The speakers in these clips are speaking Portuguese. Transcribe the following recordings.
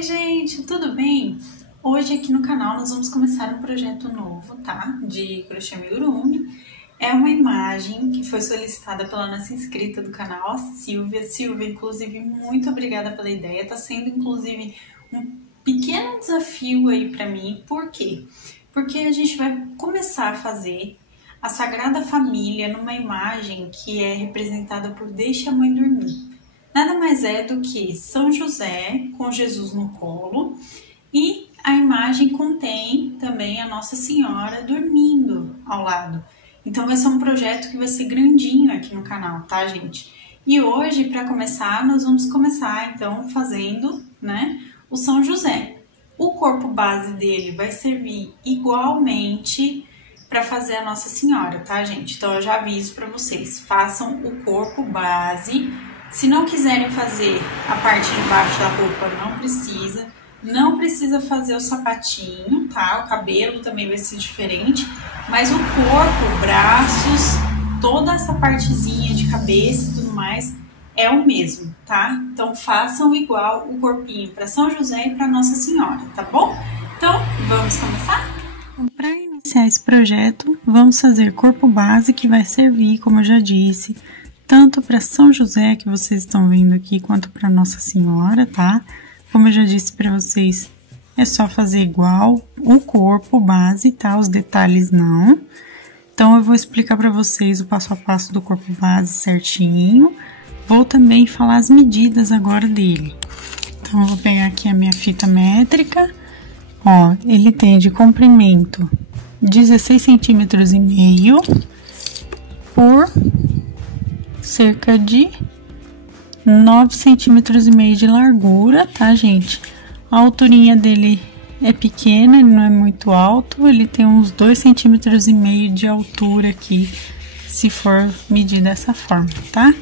Oi, gente, tudo bem? Hoje aqui no canal nós vamos começar um projeto novo, tá? De crochê amigurumi. É uma imagem que foi solicitada pela nossa inscrita do canal, a Silvia. Silvia, inclusive, muito obrigada pela ideia. Tá sendo, inclusive, um pequeno desafio aí pra mim. Por quê? Porque a gente vai começar a fazer a Sagrada Família numa imagem que é representada por Deixe a Mãe Dormir. Nada mais é do que São José com Jesus no colo e a imagem contém também a Nossa Senhora dormindo ao lado. Então vai ser um projeto que vai ser grandinho aqui no canal, tá, gente? E hoje, para começar, nós vamos começar então fazendo, né, o São José. O corpo base dele vai servir igualmente para fazer a Nossa Senhora, tá, gente? Então eu já aviso para vocês, façam o corpo base. Se não quiserem fazer a parte de baixo da roupa, não precisa fazer o sapatinho, tá? O cabelo também vai ser diferente, mas o corpo, braços, toda essa partezinha de cabeça e tudo mais é o mesmo, tá? Então façam igual o corpinho para São José e para Nossa Senhora, tá bom? Então vamos começar? Para iniciar esse projeto, vamos fazer corpo base, que vai servir, como eu já disse, tanto para São José, que vocês estão vendo aqui, quanto para Nossa Senhora, tá? Como eu já disse para vocês, é só fazer igual o corpo base, tá? Os detalhes não. Então, eu vou explicar para vocês o passo a passo do corpo base certinho. Vou também falar as medidas agora dele. Então, eu vou pegar aqui a minha fita métrica. Ó, ele tem de comprimento 16,5 centímetros por cerca de 9,5 centímetros de largura, tá, gente? A alturinha dele é pequena, ele não é muito alto, ele tem uns 2,5 centímetros de altura aqui, se for medir dessa forma, tá?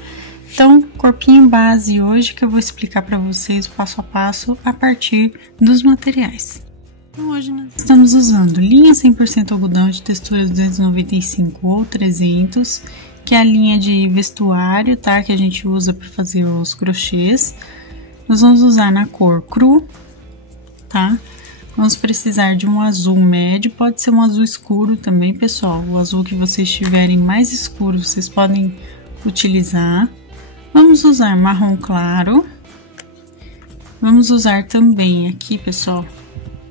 Então, corpinho base hoje, que eu vou explicar para vocês o passo a passo a partir dos materiais. Então, hoje nós estamos usando linha 100% algodão de textura 295 ou 300, que é a linha de vestuário, tá? Que a gente usa para fazer os crochês. Nós vamos usar na cor cru, tá? Vamos precisar de um azul médio, pode ser um azul escuro também, pessoal. O azul que vocês tiverem mais escuro, vocês podem utilizar. Vamos usar marrom claro. Vamos usar também aqui, pessoal,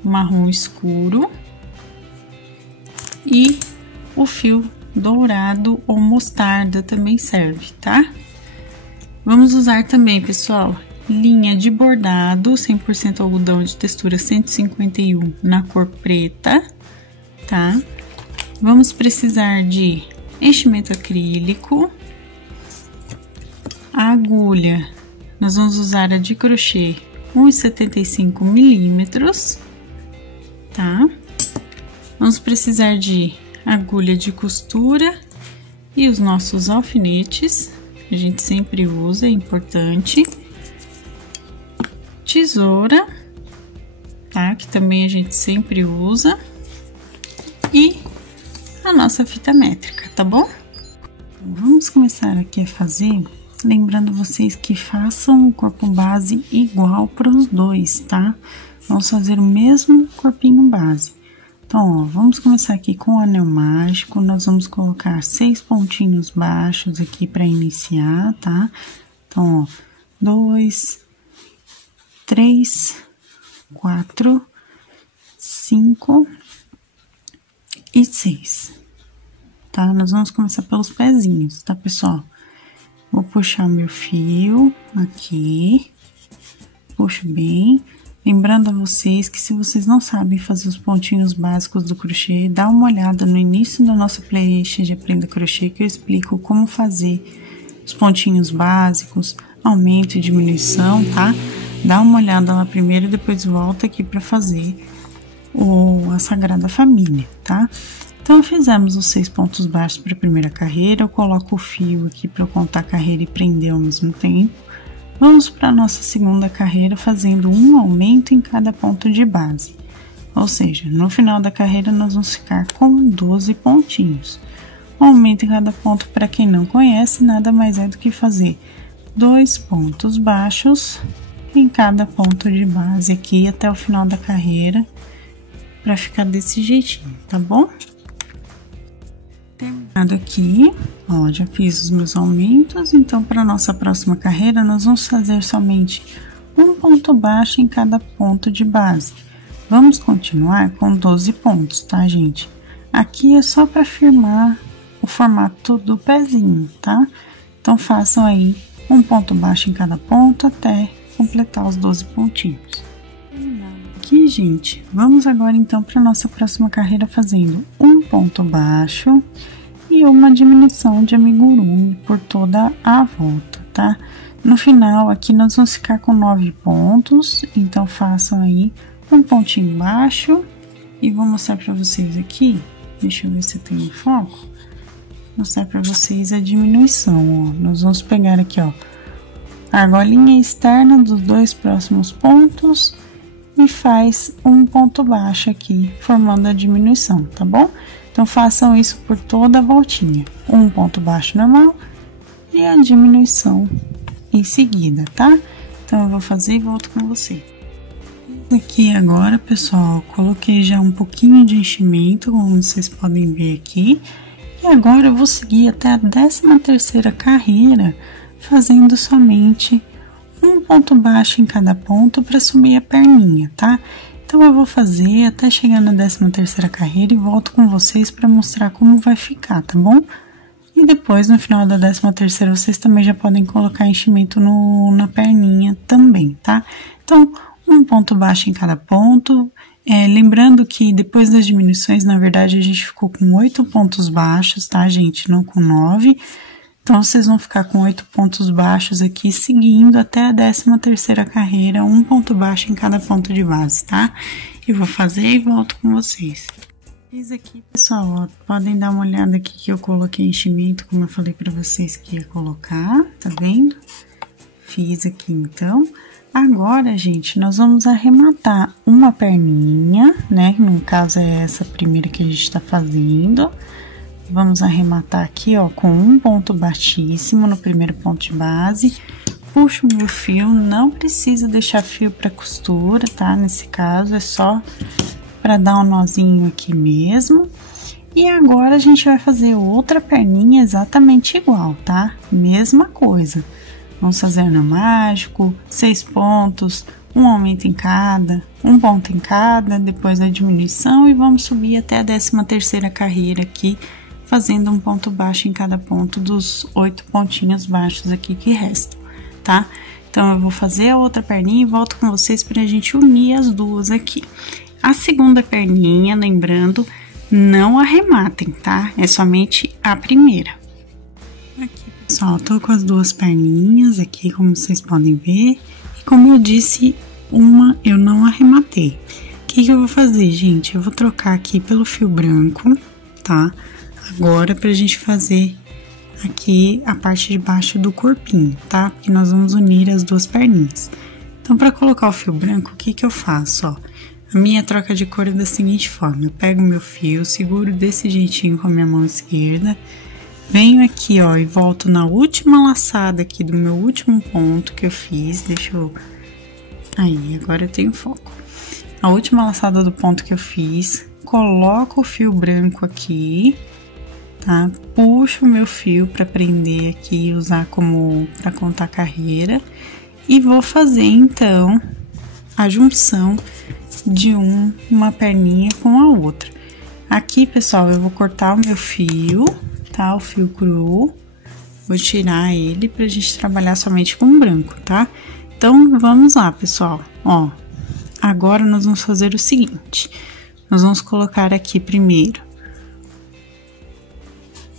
marrom escuro. E o fio dourado ou mostarda também serve, tá? Vamos usar também, pessoal, linha de bordado 100% algodão de textura 151 na cor preta, tá? Vamos precisar de enchimento acrílico, a agulha, nós vamos usar a de crochê 1,75 milímetros, tá? Vamos precisar de agulha de costura e os nossos alfinetes, a gente sempre usa, é importante. Tesoura, tá? Que também a gente sempre usa. E a nossa fita métrica, tá bom? Vamos começar aqui a fazer, lembrando vocês que façam o corpo base igual para os dois, tá? Vamos fazer o mesmo corpinho base. Então, ó, vamos começar aqui com o anel mágico, nós vamos colocar 6 pontinhos baixos aqui para iniciar, tá? Então, ó, 2, 3, 4, 5 e 6, tá? Nós vamos começar pelos pezinhos, tá, pessoal? Vou puxar o meu fio aqui, puxo bem. Lembrando a vocês que se vocês não sabem fazer os pontinhos básicos do crochê, dá uma olhada no início da nossa playlist de Aprenda Crochê, que eu explico como fazer os pontinhos básicos, aumento e diminuição, tá? Dá uma olhada lá primeiro e depois volta aqui para fazer a Sagrada Família, tá? Então, fizemos os 6 pontos baixos para a primeira carreira, eu coloco o fio aqui para eu contar a carreira e prender ao mesmo tempo. Vamos para a nossa segunda carreira fazendo um aumento em cada ponto de base. Ou seja, no final da carreira nós vamos ficar com 12 pontinhos. O aumento em cada ponto, para quem não conhece, nada mais é do que fazer 2 pontos baixos em cada ponto de base aqui até o final da carreira, para ficar desse jeitinho, tá bom? Terminado aqui, ó, já fiz os meus aumentos, então para nossa próxima carreira nós vamos fazer somente um ponto baixo em cada ponto de base. Vamos continuar com 12 pontos, tá, gente? Aqui é só para firmar o formato do pezinho, tá? Então façam aí um ponto baixo em cada ponto até completar os 12 pontinhos. Aqui, gente, vamos agora então para nossa próxima carreira fazendo um ponto baixo e uma diminuição de amigurumi por toda a volta, tá? No final, aqui nós vamos ficar com 9 pontos, então façam aí um pontinho baixo e vou mostrar para vocês aqui, deixa eu ver se tem um foco, mostrar para vocês a diminuição, ó. Nós vamos pegar aqui, ó, a argolinha externa dos 2 próximos pontos e faz um ponto baixo aqui, formando a diminuição, tá bom? Então, façam isso por toda a voltinha. Um ponto baixo normal e a diminuição em seguida, tá? Então, eu vou fazer e volto com você. Aqui agora, pessoal, coloquei já um pouquinho de enchimento, como vocês podem ver aqui. E agora, eu vou seguir até a 13ª carreira, fazendo somente um ponto baixo em cada ponto para subir a perninha, tá? Então, eu vou fazer até chegar na 13ª carreira e volto com vocês para mostrar como vai ficar, tá bom? E depois, no final da 13ª, vocês também já podem colocar enchimento na perninha também, tá? Então, um ponto baixo em cada ponto. Lembrando que depois das diminuições, na verdade, a gente ficou com 8 pontos baixos, tá, gente? Não com 9. Então, vocês vão ficar com 8 pontos baixos aqui, seguindo até a 13ª carreira, um ponto baixo em cada ponto de base, tá? Eu vou fazer e volto com vocês. Fiz aqui, pessoal, ó, podem dar uma olhada aqui que eu coloquei enchimento, como eu falei pra vocês que ia colocar, tá vendo? Fiz aqui, então. Agora, gente, nós vamos arrematar uma perninha, né? No caso, é essa primeira que a gente tá fazendo. Vamos arrematar aqui, ó, com um ponto baixíssimo no primeiro ponto de base. Puxo o meu fio, não precisa deixar fio para costura, tá? Nesse caso, é só para dar um nozinho aqui mesmo. E agora, a gente vai fazer outra perninha exatamente igual, tá? Mesma coisa. Vamos fazer anel mágico, 6 pontos, um aumento em cada, um ponto em cada, depois a diminuição e vamos subir até a 13ª carreira aqui, fazendo um ponto baixo em cada ponto dos 8 pontinhos baixos aqui que restam, tá? Então, eu vou fazer a outra perninha e volto com vocês pra gente unir as duas aqui. A segunda perninha, lembrando, não arrematem, tá? É somente a primeira. Aqui, pessoal, tô com as duas perninhas aqui, como vocês podem ver. E como eu disse, uma eu não arrematei. O que eu vou fazer, gente? Eu vou trocar aqui pelo fio branco, tá? Agora, pra gente fazer aqui a parte de baixo do corpinho, tá? Porque nós vamos unir as duas perninhas. Então, pra colocar o fio branco, o que eu faço, ó? A minha troca de cor é da seguinte forma. Eu pego o meu fio, seguro desse jeitinho com a minha mão esquerda. Venho aqui, ó, e volto na última laçada aqui do meu último ponto que eu fiz. Deixa eu... Aí, agora eu tenho foco. A última laçada do ponto que eu fiz. Coloco o fio branco aqui, tá? Puxo o meu fio pra prender aqui e usar como pra contar carreira. E vou fazer, então, a junção de uma perninha com a outra. Aqui, pessoal, eu vou cortar o meu fio, tá? O fio cru. Vou tirar ele pra gente trabalhar somente com branco, tá? Então, vamos lá, pessoal. Ó, agora nós vamos fazer o seguinte. Nós vamos colocar aqui primeiro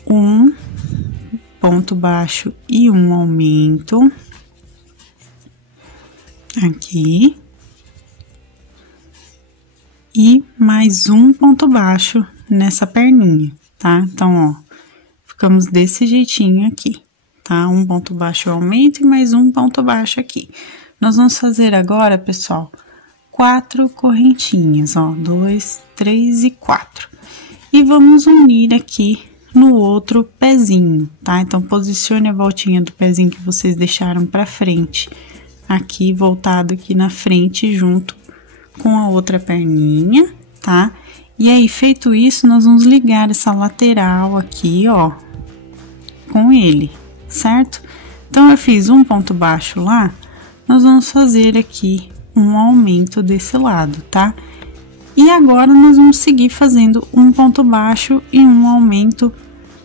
um ponto baixo e um aumento. Aqui. E mais um ponto baixo nessa perninha, tá? Então, ó, ficamos desse jeitinho aqui, tá? Um ponto baixo aumento e mais um ponto baixo aqui. Nós vamos fazer agora, pessoal, 4 correntinhas, ó, 2, 3 e 4. E vamos unir aqui no outro pezinho, tá? Então, posicione a voltinha do pezinho que vocês deixaram pra frente aqui voltado aqui na frente junto com a outra perninha, tá? E aí, feito isso, nós vamos ligar essa lateral aqui, ó, com ele, certo? Então, eu fiz um ponto baixo lá, nós vamos fazer aqui um aumento desse lado, tá? E agora, nós vamos seguir fazendo um ponto baixo e um aumento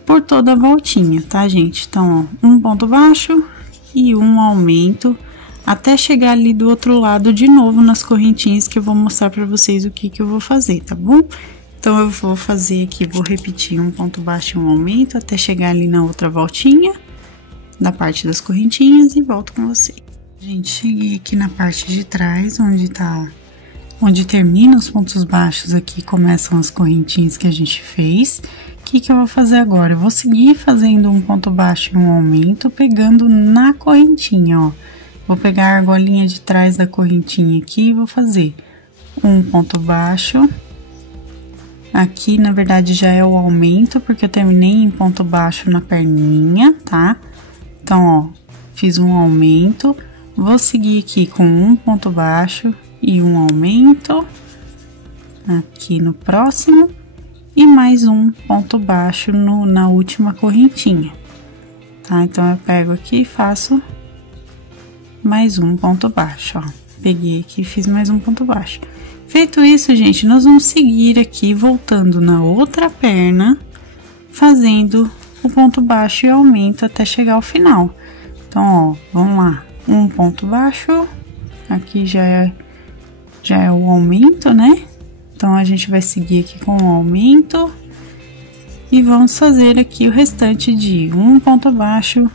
por toda a voltinha, tá, gente? Então, ó, um ponto baixo e um aumento até chegar ali do outro lado de novo nas correntinhas que eu vou mostrar pra vocês o que eu vou fazer, tá bom? Então, eu vou fazer aqui, vou repetir um ponto baixo e um aumento até chegar ali na outra voltinha da parte das correntinhas e volto com vocês. Gente, cheguei aqui na parte de trás, onde termina os pontos baixos aqui, começam as correntinhas que a gente fez. O que eu vou fazer agora? Eu vou seguir fazendo um ponto baixo e um aumento, pegando na correntinha, ó. Vou pegar a argolinha de trás da correntinha aqui e vou fazer um ponto baixo. Aqui, na verdade, já é o aumento, porque eu terminei em ponto baixo na perninha, tá? Então, ó, fiz um aumento, vou seguir aqui com um ponto baixo e um aumento, aqui no próximo, e mais um ponto baixo na última correntinha, tá? Então, eu pego aqui e faço mais um ponto baixo, ó. Peguei aqui e fiz mais um ponto baixo. Feito isso, gente, nós vamos seguir aqui, voltando na outra perna, fazendo o ponto baixo e aumento até chegar ao final. Então, ó, vamos lá. Um ponto baixo, aqui já é o aumento, né? Então, a gente vai seguir aqui com o aumento e vamos fazer aqui o restante de um ponto baixo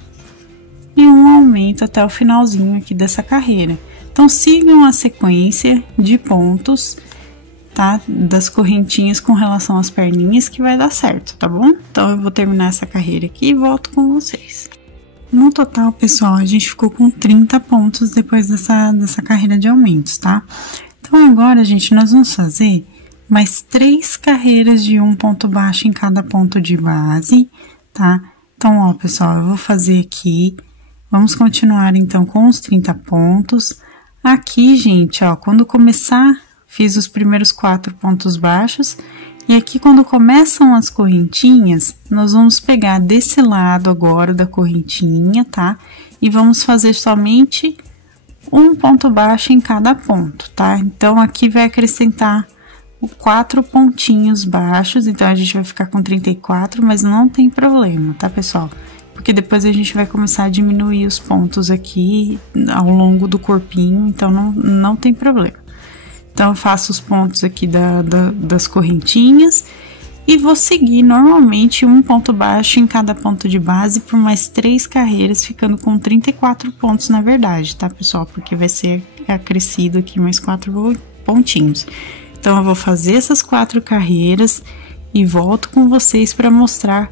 e um aumento até o finalzinho aqui dessa carreira. Então, sigam a sequência de pontos, tá? Das correntinhas com relação às perninhas que vai dar certo, tá bom? Então, eu vou terminar essa carreira aqui e volto com vocês. No total, pessoal, a gente ficou com 30 pontos depois dessa carreira de aumentos, tá? Então, agora, gente, nós vamos fazer mais 3 carreiras de um ponto baixo em cada ponto de base, tá? Então, ó, pessoal, eu vou fazer aqui, vamos continuar, então, com os 30 pontos. Aqui, gente, ó, quando começar, fiz os primeiros 4 pontos baixos, e aqui quando começam as correntinhas, nós vamos pegar desse lado agora da correntinha, tá? E vamos fazer somente um ponto baixo em cada ponto, tá? Então, aqui vai acrescentar 4 pontinhos baixos, então a gente vai ficar com 34, mas não tem problema, tá, pessoal? Porque depois a gente vai começar a diminuir os pontos aqui ao longo do corpinho, então não tem problema. Então, eu faço os pontos aqui das correntinhas e vou seguir normalmente um ponto baixo em cada ponto de base por mais 3 carreiras, ficando com 34 pontos na verdade, tá, pessoal? Porque vai ser acrescido aqui mais 4 pontinhos. Então, eu vou fazer essas 4 carreiras e volto com vocês para mostrar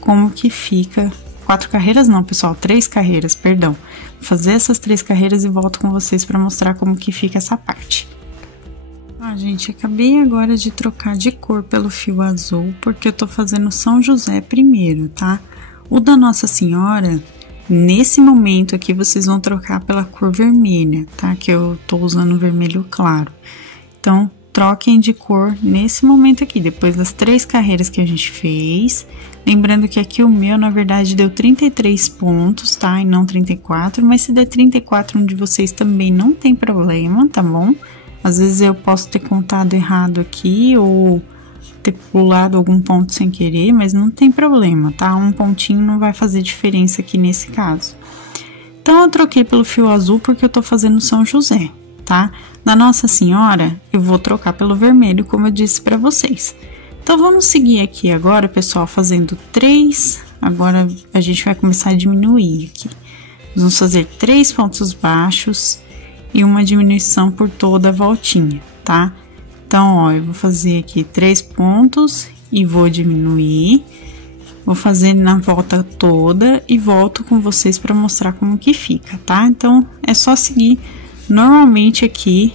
como que fica. 4 carreiras não, pessoal, 3 carreiras, perdão. Vou fazer essas 3 carreiras e volto com vocês para mostrar como que fica essa parte. Ah, gente, acabei agora de trocar de cor pelo fio azul, porque eu tô fazendo São José primeiro, tá? O da Nossa Senhora, nesse momento aqui, vocês vão trocar pela cor vermelha, tá? Que eu tô usando vermelho claro. Então, troquem de cor nesse momento aqui, depois das 3 carreiras que a gente fez. Lembrando que aqui o meu, na verdade, deu 33 pontos, tá? E não 34, mas se der 34 um de vocês também não tem problema, tá bom? Às vezes eu posso ter contado errado aqui ou ter pulado algum ponto sem querer, mas não tem problema, tá? Um pontinho não vai fazer diferença aqui nesse caso. Então, eu troquei pelo fio azul porque eu tô fazendo São José, tá? Na Nossa Senhora, eu vou trocar pelo vermelho, como eu disse pra vocês. Então, vamos seguir aqui agora, pessoal, fazendo 3. Agora, a gente vai começar a diminuir aqui. Nós vamos fazer 3 pontos baixos e uma diminuição por toda a voltinha, tá? Então, ó, eu vou fazer aqui 3 pontos e vou diminuir. Vou fazer na volta toda e volto com vocês para mostrar como que fica, tá? Então, é só seguir normalmente aqui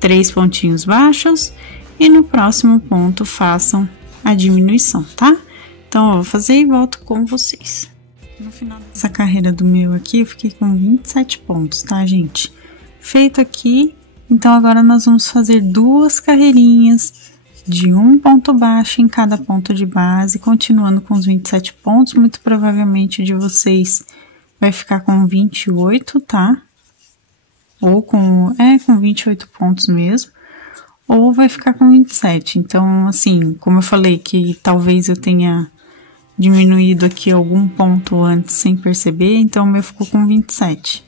3 pontinhos baixos e no próximo ponto façam a diminuição, tá? Então, eu vou fazer e volto com vocês. No final dessa carreira do meu aqui, eu fiquei com 27 pontos, tá, gente? Feito aqui, então agora nós vamos fazer 2 carreirinhas de um ponto baixo em cada ponto de base, continuando com os 27 pontos. Muito provavelmente de vocês vai ficar com 28, tá? Ou com 28 pontos mesmo, ou vai ficar com 27. Então, assim, como eu falei que talvez eu tenha diminuído aqui algum ponto antes sem perceber, então o meu ficou com 27.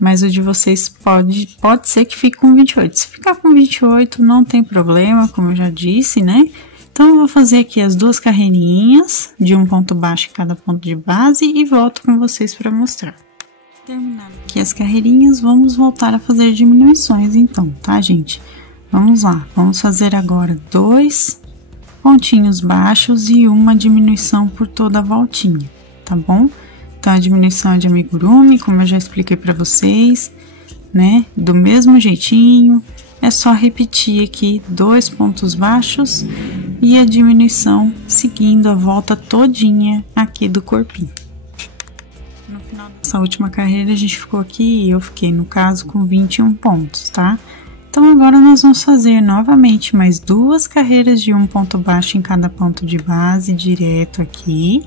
Mas o de vocês pode ser que fique com 28. Se ficar com 28, não tem problema, como eu já disse, né? Então, eu vou fazer aqui as 2 carreirinhas de um ponto baixo em cada ponto de base e volto com vocês para mostrar. Terminado aqui as carreirinhas, vamos voltar a fazer diminuições então, tá, gente? Vamos lá, vamos fazer agora 2 pontinhos baixos e uma diminuição por toda a voltinha, tá bom? Então, a diminuição é de amigurumi, como eu já expliquei para vocês, né? Do mesmo jeitinho, é só repetir aqui 2 pontos baixos e a diminuição seguindo a volta todinha aqui do corpinho. No final dessa última carreira, a gente ficou aqui, eu fiquei, no caso, com 21 pontos, tá? Então, agora nós vamos fazer novamente mais 2 carreiras de um ponto baixo em cada ponto de base, direto aqui.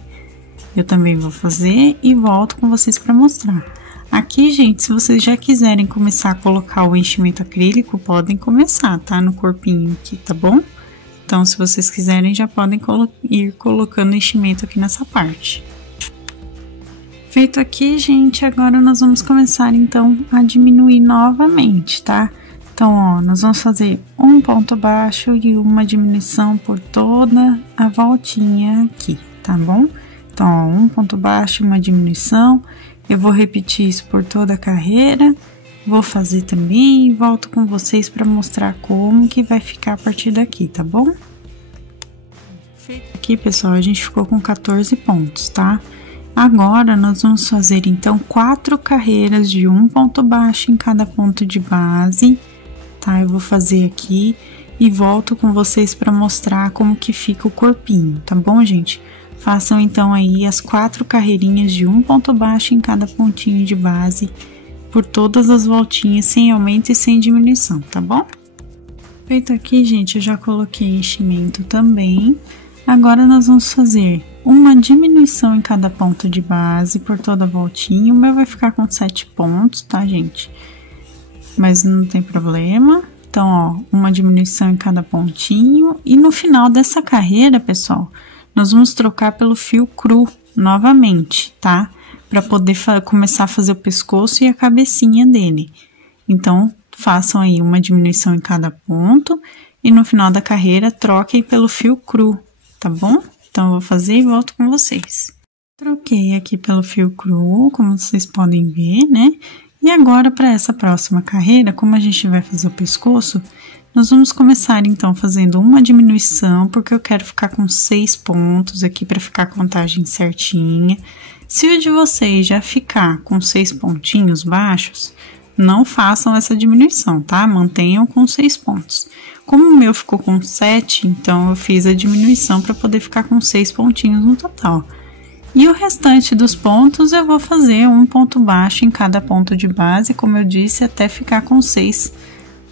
Eu também vou fazer e volto com vocês para mostrar. Aqui, gente, se vocês já quiserem começar a colocar o enchimento acrílico, podem começar, tá? No corpinho aqui, tá bom? Então, se vocês quiserem, já podem ir colocando enchimento aqui nessa parte. Feito aqui, gente, agora nós vamos começar, então, a diminuir novamente, tá? Então, ó, nós vamos fazer um ponto baixo e uma diminuição por toda a voltinha aqui, tá bom? Então, ó, um ponto baixo, uma diminuição. Eu vou repetir isso por toda a carreira. Vou fazer também e volto com vocês para mostrar como que vai ficar a partir daqui, tá bom? Feito aqui, pessoal, a gente ficou com 14 pontos, tá? Agora, nós vamos fazer, então, 4 carreiras de um ponto baixo em cada ponto de base, tá? Eu vou fazer aqui e volto com vocês para mostrar como que fica o corpinho, tá bom, gente? Façam, então, aí as 4 carreirinhas de um ponto baixo em cada pontinho de base, por todas as voltinhas, sem aumento e sem diminuição, tá bom? Feito aqui, gente, eu já coloquei enchimento também. Agora, nós vamos fazer uma diminuição em cada ponto de base, por toda a voltinha. O meu vai ficar com 7 pontos, tá, gente? Mas não tem problema. Então, ó, uma diminuição em cada pontinho. E no final dessa carreira, pessoal, nós vamos trocar pelo fio cru novamente, tá? Para poder começar a fazer o pescoço e a cabecinha dele. Então, façam aí uma diminuição em cada ponto e no final da carreira troquem pelo fio cru, tá bom? Então, eu vou fazer e volto com vocês. Troquei aqui pelo fio cru, como vocês podem ver, né? E agora, para essa próxima carreira, como a gente vai fazer o pescoço, nós vamos começar, então, fazendo uma diminuição, porque eu quero ficar com 6 pontos aqui, para ficar a contagem certinha. Se o de vocês já ficar com 6 pontinhos baixos, não façam essa diminuição, tá? Mantenham com 6 pontos. Como o meu ficou com 7, então, eu fiz a diminuição para poder ficar com 6 pontinhos no total. E o restante dos pontos, eu vou fazer um ponto baixo em cada ponto de base, como eu disse, até ficar com 6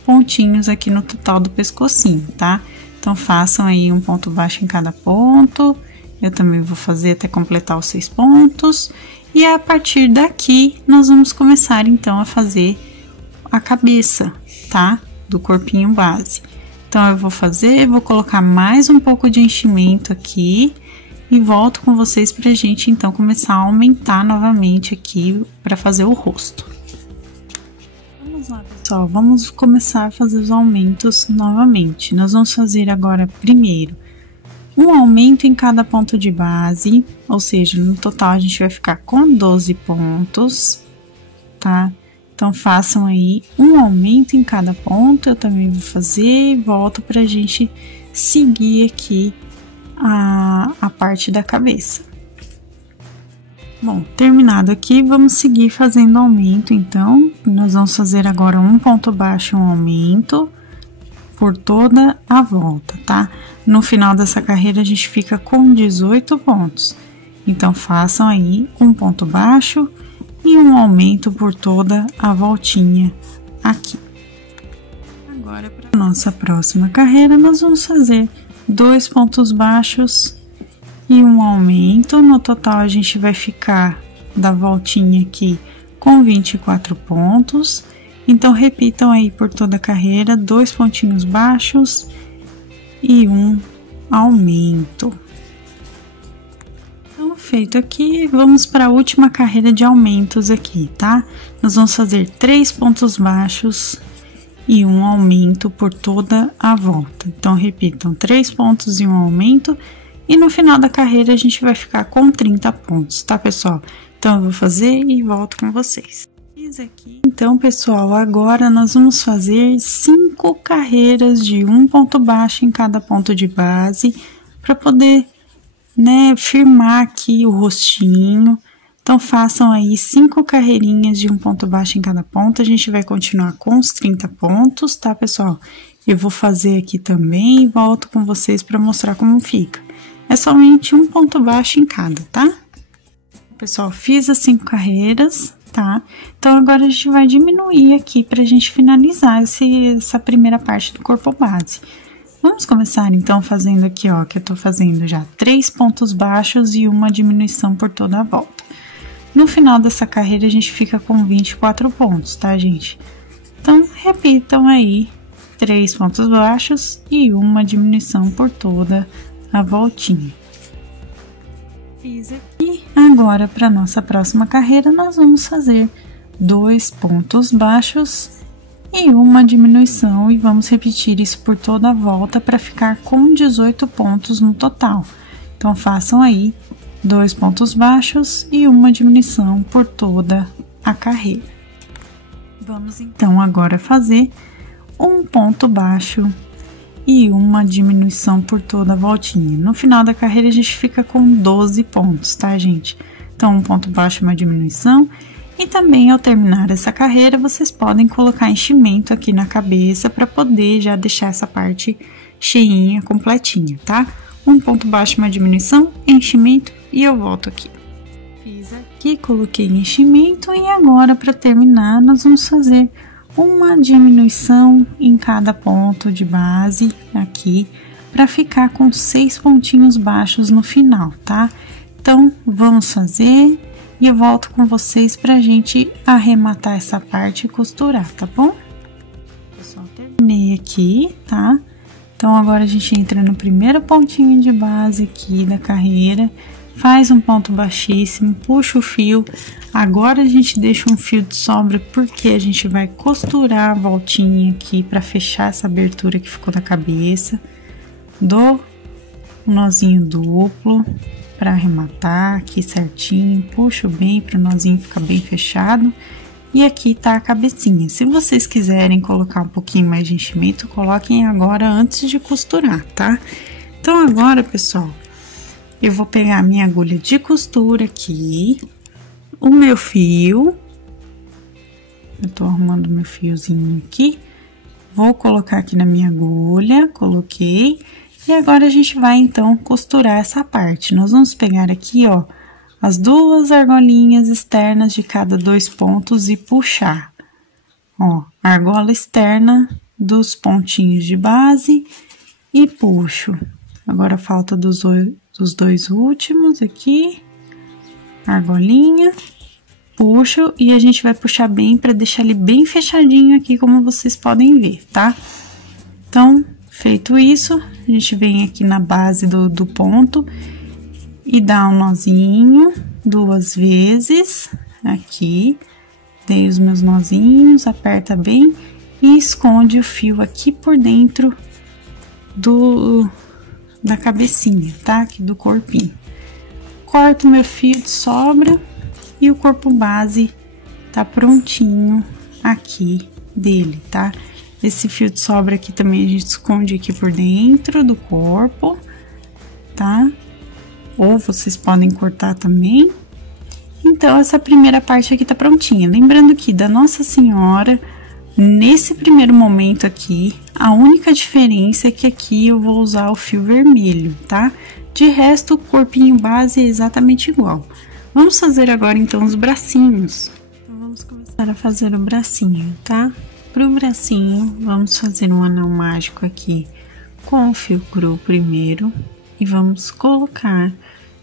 pontinhos aqui no total do pescocinho, tá? Então, façam aí um ponto baixo em cada ponto. Eu também vou fazer até completar os 6 pontos. E a partir daqui, nós vamos começar, então, a fazer a cabeça, tá? Do corpinho base. Então, eu vou colocar mais um pouco de enchimento aqui e volto com vocês pra gente, então, começar a aumentar novamente aqui para fazer o rosto. Vamos lá, pessoal, vamos começar a fazer os aumentos novamente. Nós vamos fazer agora, primeiro, um aumento em cada ponto de base, ou seja, no total a gente vai ficar com 12 pontos, tá? Então, façam aí um aumento em cada ponto, eu também vou fazer e volto pra gente seguir aqui a parte da cabeça. Bom, terminado aqui, vamos seguir fazendo aumento, então, nós vamos fazer agora um ponto baixo, um aumento por toda a volta, tá? No final dessa carreira, a gente fica com 18 pontos. Então, façam aí um ponto baixo e um aumento por toda a voltinha aqui. Agora, para nossa próxima carreira, nós vamos fazer 2 pontos baixos e um aumento. No total, a gente vai ficar da voltinha aqui com 24 pontos. Então, repitam aí por toda a carreira, 2 pontinhos baixos e um aumento. Então, feito aqui, vamos para a última carreira de aumentos aqui, tá? Nós vamos fazer 3 pontos baixos e um aumento por toda a volta. Então, repitam, 3 pontos e um aumento. E no final da carreira, a gente vai ficar com 30 pontos, tá, pessoal? Então, eu vou fazer e volto com vocês. Fiz aqui. Então, pessoal, agora nós vamos fazer 5 carreiras de um ponto baixo em cada ponto de base, para poder, né, firmar aqui o rostinho. Então, façam aí 5 carreirinhas de um ponto baixo em cada ponto. A gente vai continuar com os 30 pontos, tá, pessoal? Eu vou fazer aqui também e volto com vocês para mostrar como fica. É somente um ponto baixo em cada, tá? Pessoal, fiz as 5 carreiras, tá? Então, agora a gente vai diminuir aqui pra gente finalizar essa primeira parte do corpo base. Vamos começar, então, fazendo aqui, ó, que eu tô fazendo já 3 pontos baixos e uma diminuição por toda a volta. No final dessa carreira, a gente fica com 24 pontos, tá, gente? Então, repitam aí 3 pontos baixos e uma diminuição por toda a voltinha. Fiz aqui. Agora, para nossa próxima carreira, nós vamos fazer 2 pontos baixos e uma diminuição, e vamos repetir isso por toda a volta para ficar com 18 pontos no total. Então, façam aí 2 pontos baixos e uma diminuição por toda a carreira. Vamos então agora fazer um ponto baixo e uma diminuição por toda a voltinha. No final da carreira, a gente fica com 12 pontos, tá, gente? Então, um ponto baixo e uma diminuição. E também, ao terminar essa carreira, vocês podem colocar enchimento aqui na cabeça para poder já deixar essa parte cheinha, completinha, tá? Um ponto baixo e uma diminuição, enchimento, e eu volto aqui. Fiz aqui, coloquei enchimento, e agora, para terminar, nós vamos fazer uma diminuição em cada ponto de base aqui, para ficar com 6 pontinhos baixos no final, tá? Então, vamos fazer e eu volto com vocês pra gente arrematar essa parte e costurar, tá bom? Pessoal, terminei aqui, tá? Então, agora a gente entra no primeiro pontinho de base aqui da carreira, faz um ponto baixíssimo, puxa o fio. Agora a gente deixa um fio de sobra porque a gente vai costurar a voltinha aqui para fechar essa abertura que ficou na cabeça. Dou um nozinho duplo para arrematar aqui certinho, puxo bem para o nozinho ficar bem fechado. E aqui tá a cabecinha. Se vocês quiserem colocar um pouquinho mais de enchimento, coloquem agora antes de costurar, tá? Então agora, pessoal, eu vou pegar a minha agulha de costura aqui, o meu fio, eu tô arrumando meu fiozinho aqui, vou colocar aqui na minha agulha, coloquei, e agora a gente vai então costurar essa parte. Nós vamos pegar aqui, ó, as 2 argolinhas externas de cada 2 pontos e puxar, ó, a argola externa dos pontinhos de base e puxo. Agora falta dos 2 últimos aqui, argolinha, puxo e a gente vai puxar bem para deixar ele bem fechadinho aqui, como vocês podem ver, tá? Então, feito isso, a gente vem aqui na base do ponto e dá um nozinho 2 vezes aqui, dei os meus nozinhos, aperta bem e esconde o fio aqui por dentro da cabecinha, tá? Aqui do corpinho. Corto meu fio de sobra e o corpo base tá prontinho aqui dele, tá? Esse fio de sobra aqui também a gente esconde aqui por dentro do corpo, tá? Ou vocês podem cortar também. Então, essa primeira parte aqui tá prontinha. Lembrando que da Nossa Senhora, nesse primeiro momento aqui, a única diferença é que aqui eu vou usar o fio vermelho, tá? De resto, o corpinho base é exatamente igual. Vamos fazer agora então os bracinhos. Então, vamos começar a fazer o bracinho, tá? Para o bracinho, vamos fazer um anel mágico aqui com o fio cru primeiro e vamos colocar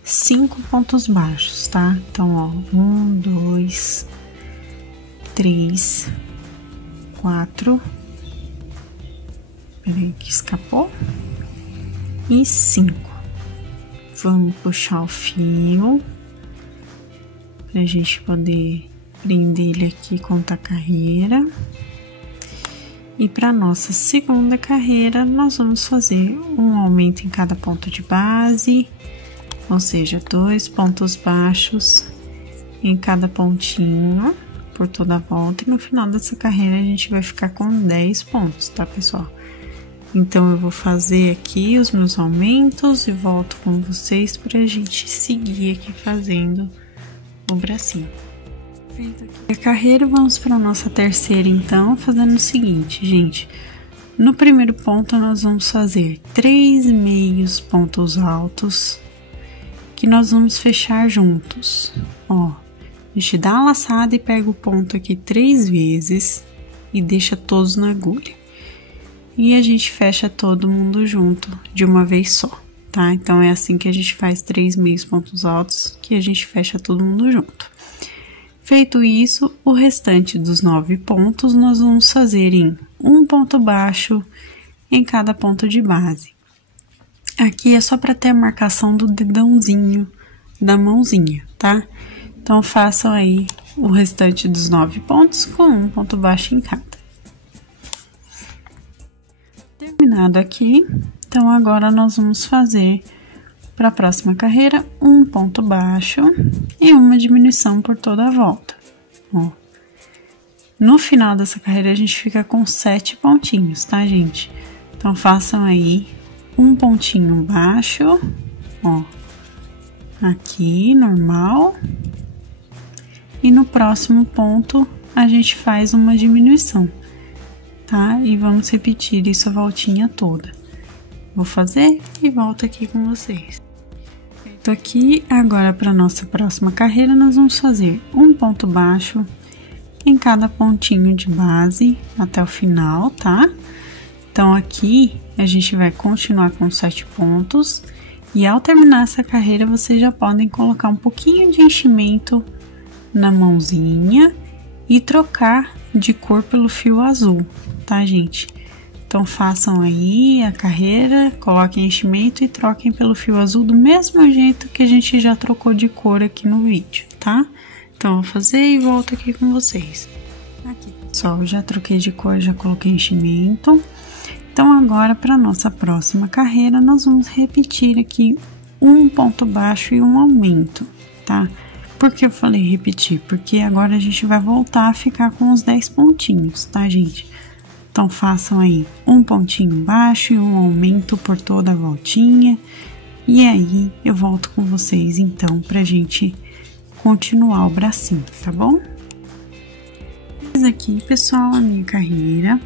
5 pontos baixos, tá? Então, ó, 1, 2, 3, 4, peraí que escapou, e 5. Vamos puxar o fio pra gente poder prender ele aqui com a carreira. E para nossa segunda carreira, nós vamos fazer um aumento em cada ponto de base, ou seja, 2 pontos baixos em cada pontinho por toda a volta. E no final dessa carreira, a gente vai ficar com 10 pontos, tá, pessoal? Então, eu vou fazer aqui os meus aumentos e volto com vocês pra gente seguir aqui fazendo o bracinho. Feito aqui a carreira, vamos para a nossa terceira então, fazendo o seguinte, gente. No primeiro ponto, nós vamos fazer 3 meios pontos altos, que nós vamos fechar juntos. Ó, a gente dá uma laçada e pega o ponto aqui 3 vezes e deixa todos na agulha. E a gente fecha todo mundo junto de uma vez só, tá? Então, é assim que a gente faz 3 meios pontos altos, que a gente fecha todo mundo junto. Feito isso, o restante dos 9 pontos nós vamos fazer em um ponto baixo em cada ponto de base. Aqui é só para ter a marcação do dedãozinho da mãozinha, tá? Então, façam aí o restante dos 9 pontos com um ponto baixo em cada. Terminado aqui, então agora nós vamos fazer para a próxima carreira um ponto baixo e uma diminuição por toda a volta. Ó, no final dessa carreira a gente fica com 7 pontinhos, tá, gente? Então façam aí um pontinho baixo, ó, aqui normal, e no próximo ponto a gente faz uma diminuição, tá? E vamos repetir isso a voltinha toda. Vou fazer e volto aqui com vocês. Feito aqui, agora para nossa próxima carreira, nós vamos fazer um ponto baixo em cada pontinho de base até o final, tá? Então, aqui a gente vai continuar com 7 pontos e ao terminar essa carreira, vocês já podem colocar um pouquinho de enchimento na mãozinha e trocar de cor pelo fio azul, tá, gente? Então, façam aí a carreira, coloquem enchimento e troquem pelo fio azul do mesmo jeito que a gente já trocou de cor aqui no vídeo, tá? Então, eu vou fazer e volto aqui com vocês. Aqui, pessoal, eu já troquei de cor, já coloquei enchimento. Então, agora, para nossa próxima carreira, nós vamos repetir aqui um ponto baixo e um aumento, tá? Por que eu falei repetir? Porque agora a gente vai voltar a ficar com os 10 pontinhos, tá, gente? Então, façam aí um pontinho baixo e um aumento por toda a voltinha. E aí, eu volto com vocês, então, pra gente continuar o bracinho, tá bom? Fiz aqui, pessoal, a minha carreira.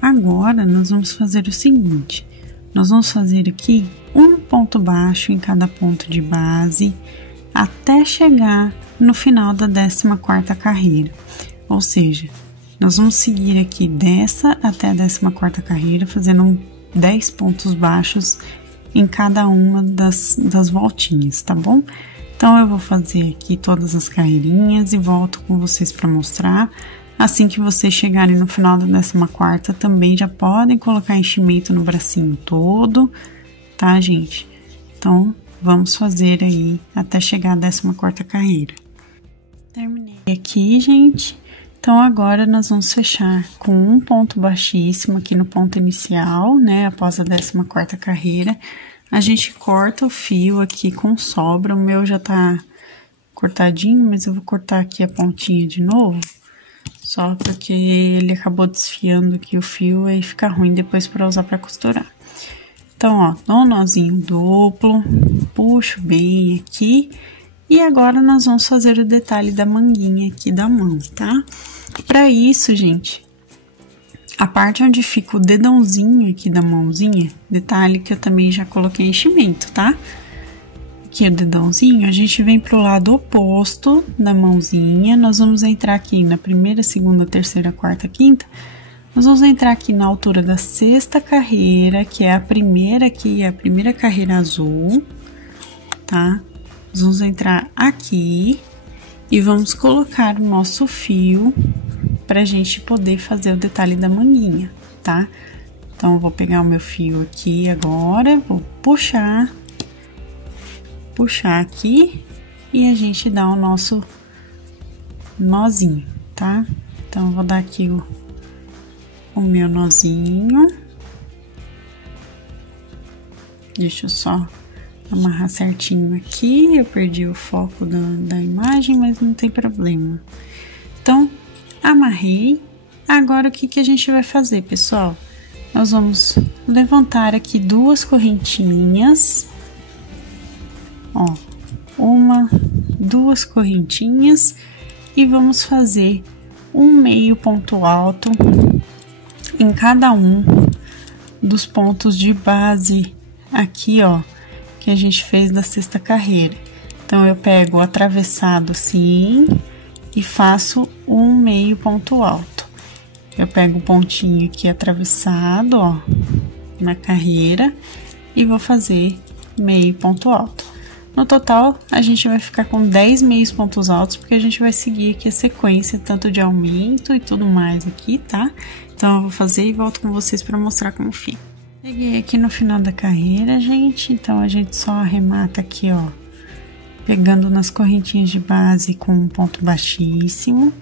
Agora, nós vamos fazer o seguinte. Nós vamos fazer aqui um ponto baixo em cada ponto de base, até chegar no final da 14ª carreira. Ou seja, nós vamos seguir aqui dessa até a 14ª carreira, fazendo 10 pontos baixos em cada uma das voltinhas, tá bom? Então, eu vou fazer aqui todas as carreirinhas e volto com vocês para mostrar. Assim que vocês chegarem no final da 14ª, também já podem colocar enchimento no bracinho todo, tá, gente? Então, vamos fazer aí até chegar à 14ª carreira. Terminei aqui, gente. Então, agora nós vamos fechar com um ponto baixíssimo aqui no ponto inicial, né? Após a 14ª carreira, a gente corta o fio aqui com sobra. O meu já tá cortadinho, mas eu vou cortar aqui a pontinha de novo, só porque ele acabou desfiando aqui o fio, aí fica ruim depois para usar para costurar. Então, ó, dou um nozinho duplo, puxo bem aqui. E agora, nós vamos fazer o detalhe da manguinha aqui da mão, tá? Pra isso, gente, a parte onde fica o dedãozinho aqui da mãozinha, detalhe que eu também já coloquei enchimento, tá? aqui o dedãozinho, a gente vem pro lado oposto da mãozinha. Nós vamos entrar aqui na primeira, segunda, terceira, quarta, quinta. Nós vamos entrar aqui na altura da sexta carreira, que é a primeira aqui, a primeira carreira azul, tá? Nós vamos entrar aqui e vamos colocar o nosso fio pra gente poder fazer o detalhe da manguinha, tá? Então, eu vou pegar o meu fio aqui agora, vou puxar aqui e a gente dá o nosso nozinho, tá? Então, eu vou dar aqui o meu nozinho. Deixa eu só amarrar certinho aqui. Eu perdi o foco da imagem, mas não tem problema. Então, amarrei. Agora, o que a gente vai fazer, pessoal? Nós vamos levantar aqui duas correntinhas, ó, duas correntinhas, e vamos fazer um meio ponto alto em cada um dos pontos de base aqui, ó, que a gente fez da sexta carreira. Então, eu pego o atravessado assim e faço um meio ponto alto. Eu pego o pontinho aqui atravessado, ó, na carreira, e vou fazer meio ponto alto. No total, a gente vai ficar com 10 meios pontos altos, porque a gente vai seguir aqui a sequência, tanto de aumento e tudo mais aqui, tá? Então, eu vou fazer e volto com vocês para mostrar como fica. Cheguei aqui no final da carreira, gente, então a gente só arremata aqui, ó, pegando nas correntinhas de base com um ponto baixíssimo.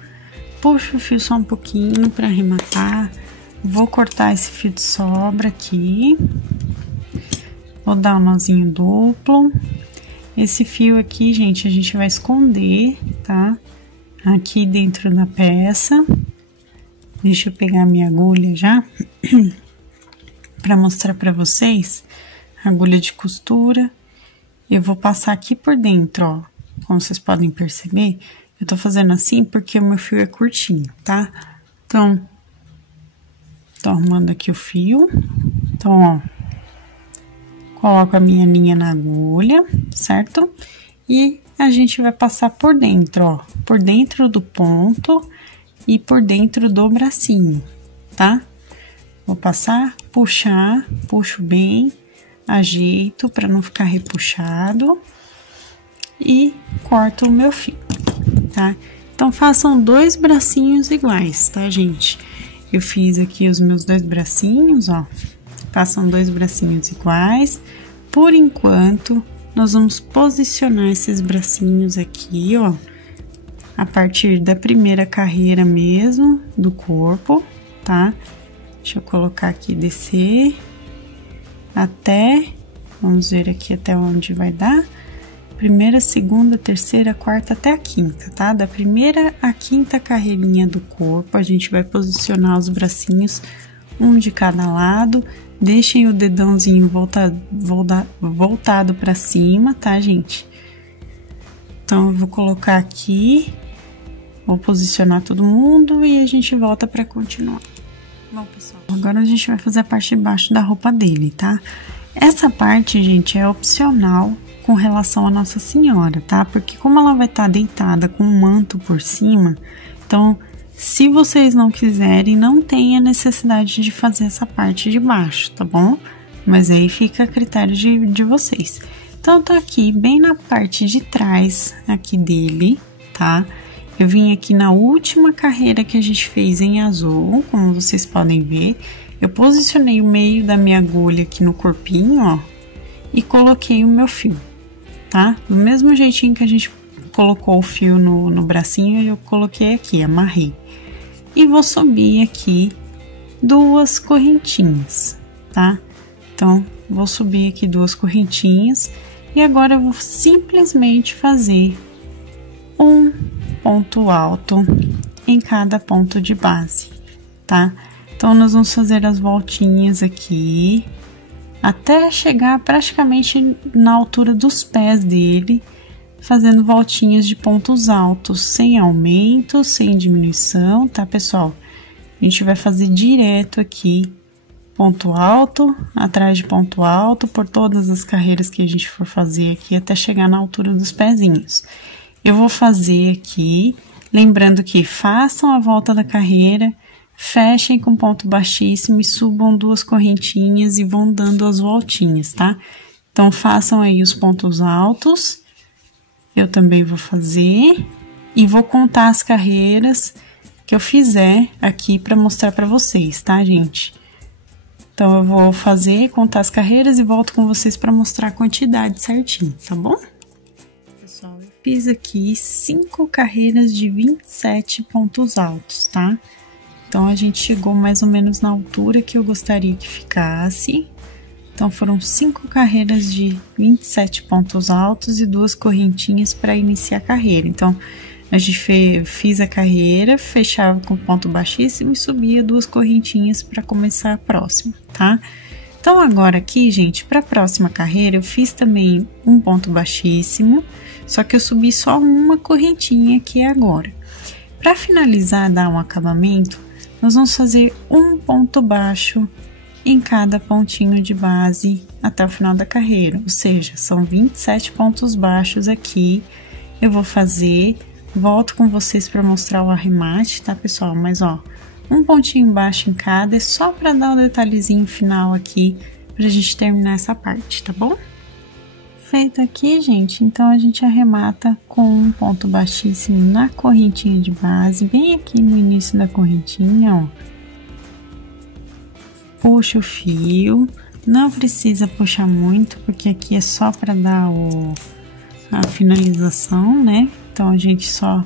Puxo o fio só um pouquinho para arrematar. Vou cortar esse fio de sobra aqui. Vou dar um nozinho duplo. Esse fio aqui, gente, a gente vai esconder, tá? Aqui dentro da peça. Deixa eu pegar a minha agulha já. Para mostrar para vocês. Agulha de costura. Eu vou passar aqui por dentro, ó. Como vocês podem perceber. Eu tô fazendo assim porque o meu fio é curtinho, tá? Então, tô arrumando aqui o fio. Então, ó, coloco a minha linha na agulha, certo? E a gente vai passar por dentro, ó, por dentro do ponto e por dentro do bracinho, tá? Vou passar, puxar, puxo bem, ajeito pra não ficar repuxado e corto o meu fio. Tá? Então, façam dois bracinhos iguais, tá, gente? Eu fiz aqui os meus dois bracinhos, ó. Façam dois bracinhos iguais. Por enquanto, nós vamos posicionar esses bracinhos aqui, ó. A partir da primeira carreira mesmo, do corpo, tá? Deixa eu colocar aqui, descer. Até, vamos ver aqui até onde vai dar. Primeira, segunda, terceira, quarta, até a quinta, tá? Da primeira à quinta carreirinha do corpo, a gente vai posicionar os bracinhos, um de cada lado. Deixem o dedãozinho voltado pra cima, tá, gente? Então, eu vou colocar aqui, vou posicionar todo mundo e a gente volta pra continuar. Bom, pessoal, agora a gente vai fazer a parte de baixo da roupa dele, tá? Essa parte, gente, é opcional com relação a Nossa Senhora, tá? Porque como ela vai estar deitada com um manto por cima, então, se vocês não quiserem, não tem a necessidade de fazer essa parte de baixo, tá bom? Mas aí fica a critério de vocês. Então, eu tô aqui bem na parte de trás aqui dele, tá? Eu vim aqui na última carreira que a gente fez em azul, como vocês podem ver. Eu posicionei o meio da minha agulha aqui no corpinho, ó, e coloquei o meu fio, tá? Do mesmo jeitinho que a gente colocou o fio no bracinho, eu coloquei aqui, amarrei. E vou subir aqui duas correntinhas, tá? Então, vou subir aqui duas correntinhas e agora eu vou simplesmente fazer um ponto alto em cada ponto de base, tá? Então, nós vamos fazer as voltinhas aqui até chegar praticamente na altura dos pés dele, fazendo voltinhas de pontos altos, sem aumento, sem diminuição, tá, pessoal? A gente vai fazer direto aqui ponto alto, atrás de ponto alto, por todas as carreiras que a gente for fazer aqui, até chegar na altura dos pezinhos. Eu vou fazer aqui, lembrando que façam a volta da carreira, fechem com ponto baixíssimo e subam 2 correntinhas e vão dando as voltinhas, tá? Então, façam aí os pontos altos, eu também vou fazer, e vou contar as carreiras que eu fizer aqui para mostrar para vocês, tá, gente? Então, eu vou fazer, contar as carreiras e volto com vocês para mostrar a quantidade certinho, tá bom? Pessoal, eu fiz aqui 5 carreiras de 27 pontos altos, tá? Então, a gente chegou mais ou menos na altura que eu gostaria que ficasse. Então, foram 5 carreiras de 27 pontos altos e 2 correntinhas para iniciar a carreira. Então, a gente fiz a carreira, fechava com ponto baixíssimo e subia 2 correntinhas para começar a próxima, tá? Então, agora aqui, gente, para a próxima carreira, eu fiz também um ponto baixíssimo, só que eu subi só uma correntinha aqui agora. Para finalizar, dar um acabamento, nós vamos fazer um ponto baixo em cada pontinho de base até o final da carreira, ou seja, são 27 pontos baixos aqui. Eu vou fazer, volto com vocês para mostrar o arremate, tá, pessoal? Mas, ó, um pontinho baixo em cada, é só para dar o detalhezinho final aqui, pra gente terminar essa parte, tá bom? Feito aqui, gente, então a gente arremata com um ponto baixíssimo na correntinha de base, bem aqui no início da correntinha, ó. Puxa o fio, não precisa puxar muito, porque aqui é só para dar a finalização, né? Então, a gente só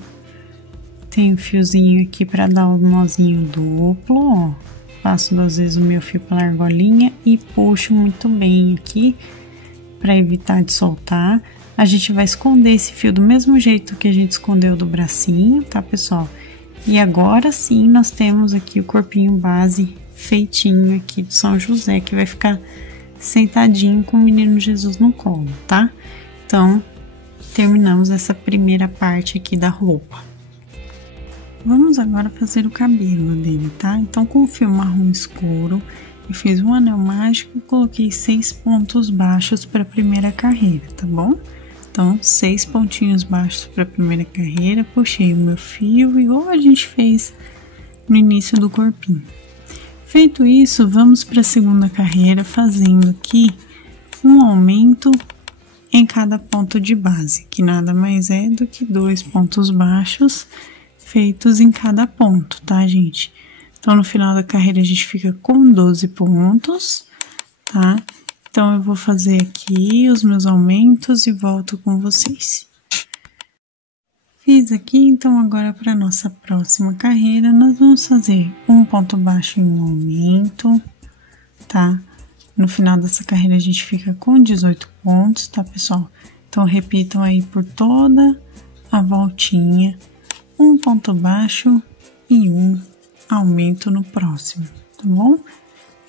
tem um fiozinho aqui para dar o nozinho duplo, ó. Passo 2 vezes o meu fio pela argolinha e puxo muito bem aqui, para evitar de soltar. A gente vai esconder esse fio do mesmo jeito que a gente escondeu do bracinho, tá, pessoal? E agora sim, nós temos aqui o corpinho base feitinho aqui de São José, que vai ficar sentadinho com o menino Jesus no colo, tá? Então, terminamos essa primeira parte aqui da roupa. Vamos agora fazer o cabelo dele, tá? Então, com o fio marrom escuro, eu fiz um anel mágico e coloquei 6 pontos baixos para a primeira carreira, tá bom? Então, 6 pontinhos baixos para a primeira carreira, puxei o meu fio, igual a gente fez no início do corpinho. Feito isso, vamos para a segunda carreira, fazendo aqui um aumento em cada ponto de base, que nada mais é do que 2 pontos baixos feitos em cada ponto, tá, gente? Então, no final da carreira, a gente fica com 12 pontos, tá? Então, eu vou fazer aqui os meus aumentos e volto com vocês. Fiz aqui, então, agora para nossa próxima carreira, nós vamos fazer um ponto baixo em um aumento, tá? No final dessa carreira, a gente fica com 18 pontos, tá, pessoal? Então, repitam aí por toda a voltinha, um ponto baixo e um aumento no próximo, tá bom?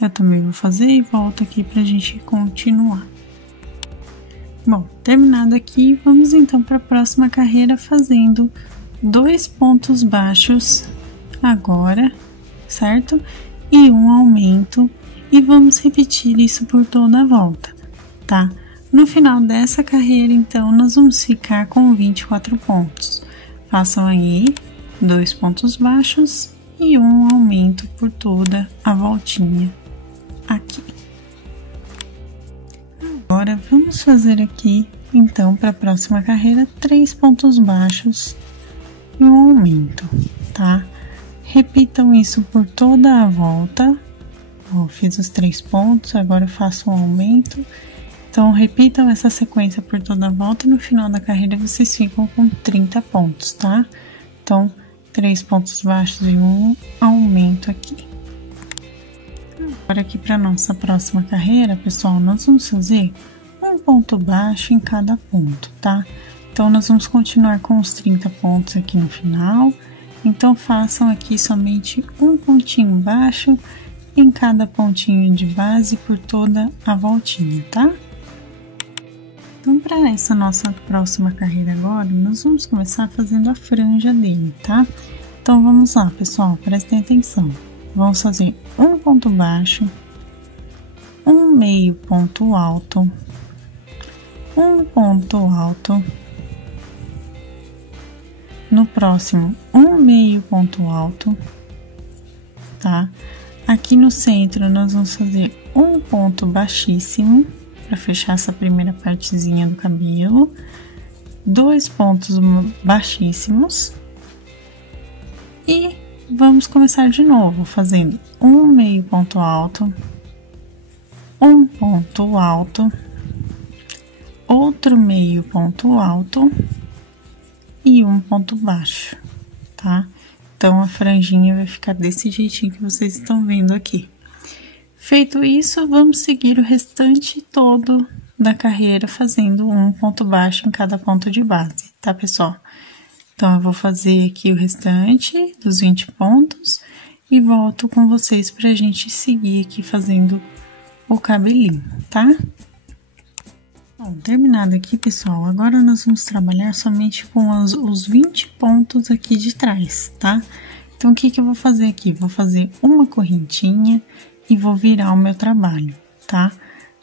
Eu também vou fazer e volto aqui pra gente continuar. Bom, terminado aqui, vamos então para a próxima carreira fazendo 2 pontos baixos agora, certo? E um aumento, e vamos repetir isso por toda a volta, tá? No final dessa carreira, então, nós vamos ficar com 24 pontos. Façam aí 2 pontos baixos e um aumento por toda a voltinha aqui. Agora, vamos fazer aqui, então, para a próxima carreira, 3 pontos baixos e um aumento, tá? Repitam isso por toda a volta. Ó, fiz os 3 pontos, agora eu faço um aumento. Então, repitam essa sequência por toda a volta e no final da carreira vocês ficam com 30 pontos, tá? Então, 3 pontos baixos e um aumento aqui. Agora aqui para nossa próxima carreira, pessoal, nós vamos fazer um ponto baixo em cada ponto, tá? Então, nós vamos continuar com os 30 pontos aqui no final. Então, façam aqui somente um pontinho baixo em cada pontinho de base por toda a voltinha, tá? Então, para essa nossa próxima carreira agora, nós vamos começar fazendo a franja dele, tá? Então, vamos lá, pessoal, prestem atenção. Vamos fazer um ponto baixo um meio ponto alto, um ponto alto, no próximo um meio ponto alto, tá? Aqui no centro nós vamos fazer um ponto baixíssimo para fechar essa primeira partezinha do cabelo, 2 pontos baixíssimos e vamos começar de novo fazendo um meio ponto alto, um ponto alto, outro meio ponto alto e um ponto baixo, tá? Então, a franjinha vai ficar desse jeitinho que vocês estão vendo aqui. Feito isso, vamos seguir o restante todo da carreira fazendo um ponto baixo em cada ponto de base, tá, pessoal? Então, eu vou fazer aqui o restante dos 20 pontos e volto com vocês pra gente seguir aqui fazendo o cabelinho, tá? Bom, terminado aqui, pessoal, agora nós vamos trabalhar somente com os 20 pontos aqui de trás, tá? Então, o que eu vou fazer aqui? Vou fazer uma correntinha e vou virar o meu trabalho, tá?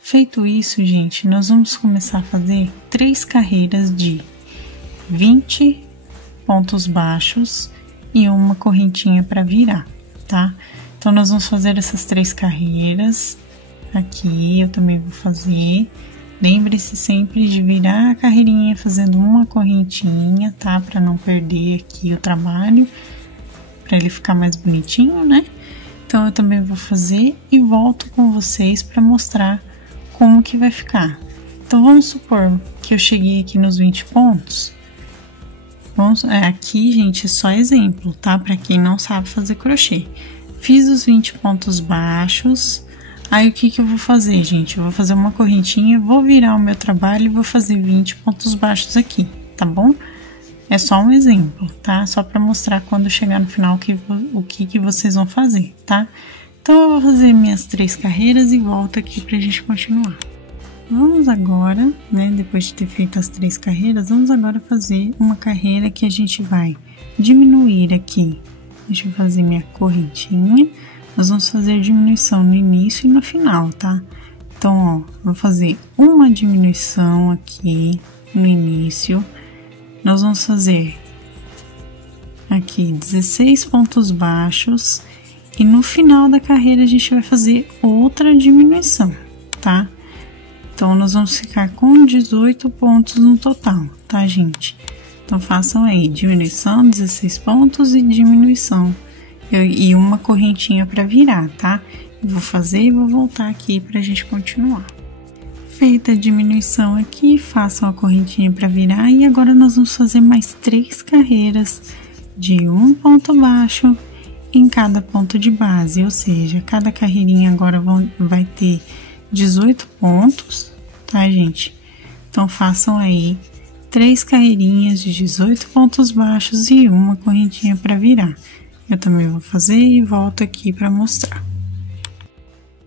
Feito isso, gente, nós vamos começar a fazer 3 carreiras de 20 pontos baixos e uma correntinha para virar, tá? Então, nós vamos fazer essas 3 carreiras aqui, eu também vou fazer. Lembre-se sempre de virar a carreirinha fazendo uma correntinha, tá? Para não perder aqui o trabalho, para ele ficar mais bonitinho, né? Então, eu também vou fazer e volto com vocês para mostrar como que vai ficar. Então, vamos supor que eu cheguei aqui nos 20 pontos. Aqui, gente, é só exemplo, tá? Para quem não sabe fazer crochê. Fiz os 20 pontos baixos. Aí, o que eu vou fazer, gente? Eu vou fazer uma correntinha, vou virar o meu trabalho e vou fazer 20 pontos baixos aqui, tá bom? É só um exemplo, tá? Só pra mostrar quando chegar no final o que vocês vão fazer, tá? Então, eu vou fazer minhas 3 carreiras e volto aqui pra gente continuar. Vamos agora, né, depois de ter feito as 3 carreiras, vamos agora fazer uma carreira que a gente vai diminuir aqui. Deixa eu fazer minha correntinha. Nós vamos fazer diminuição no início e no final, tá? Então, ó, vou fazer uma diminuição aqui no início. Nós vamos fazer aqui 16 pontos baixos e no final da carreira a gente vai fazer outra diminuição, tá? Então, nós vamos ficar com 18 pontos no total, tá, gente? Então, façam aí diminuição, 16 pontos e diminuição. E uma correntinha para virar, tá? Eu vou fazer e vou voltar aqui pra gente continuar. Feita a diminuição aqui, façam a correntinha para virar e agora nós vamos fazer mais 3 carreiras de um ponto baixo em cada ponto de base, ou seja, cada carreirinha agora vai ter 18 pontos, tá, gente? Então, façam aí 3 carreirinhas de 18 pontos baixos e uma correntinha para virar. Eu também vou fazer e volto aqui para mostrar.